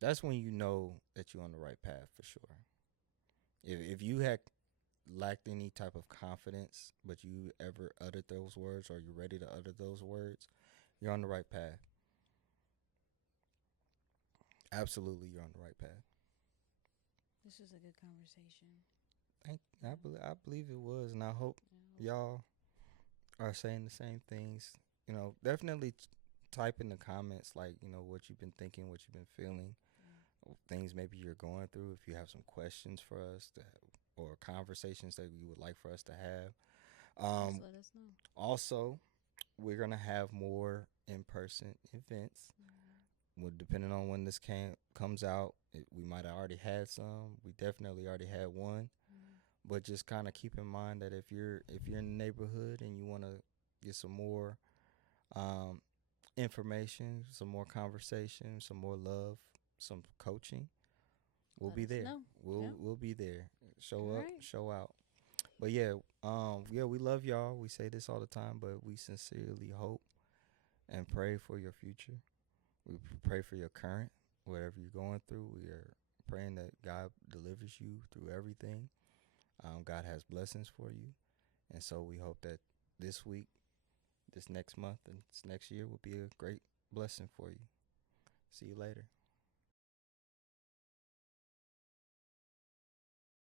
That's when you know that you're on the right path for sure. If you had lacked any type of confidence, but you ever uttered those words, or you're ready to utter those words, you're on the right path. Absolutely, you're on the right path. This was a good conversation. I believe it was, and I hope y'all are saying the same things. Definitely type in the comments, like, what you've been thinking, what you've been feeling, things maybe you're going through. If you have some questions for us or conversations that you would like for us to have. Just let us know. Also, we're gonna have more in-person events. Well, depending on when this comes out, we might have already had some. We definitely already had one. But just kind of keep in mind that if you're in the neighborhood and you want to get some more information, some more conversation, some more love, some coaching, we'll Let be us there. know. We'll Yeah. we'll be there. Show All up, right. show out. But yeah, we love y'all. We say this all the time, but we sincerely hope and pray for your future. We pray for your current, whatever you're going through. We are praying that God delivers you through everything. God has blessings for you. And so we hope that this week, this next month, and this next year will be a great blessing for you. See you later.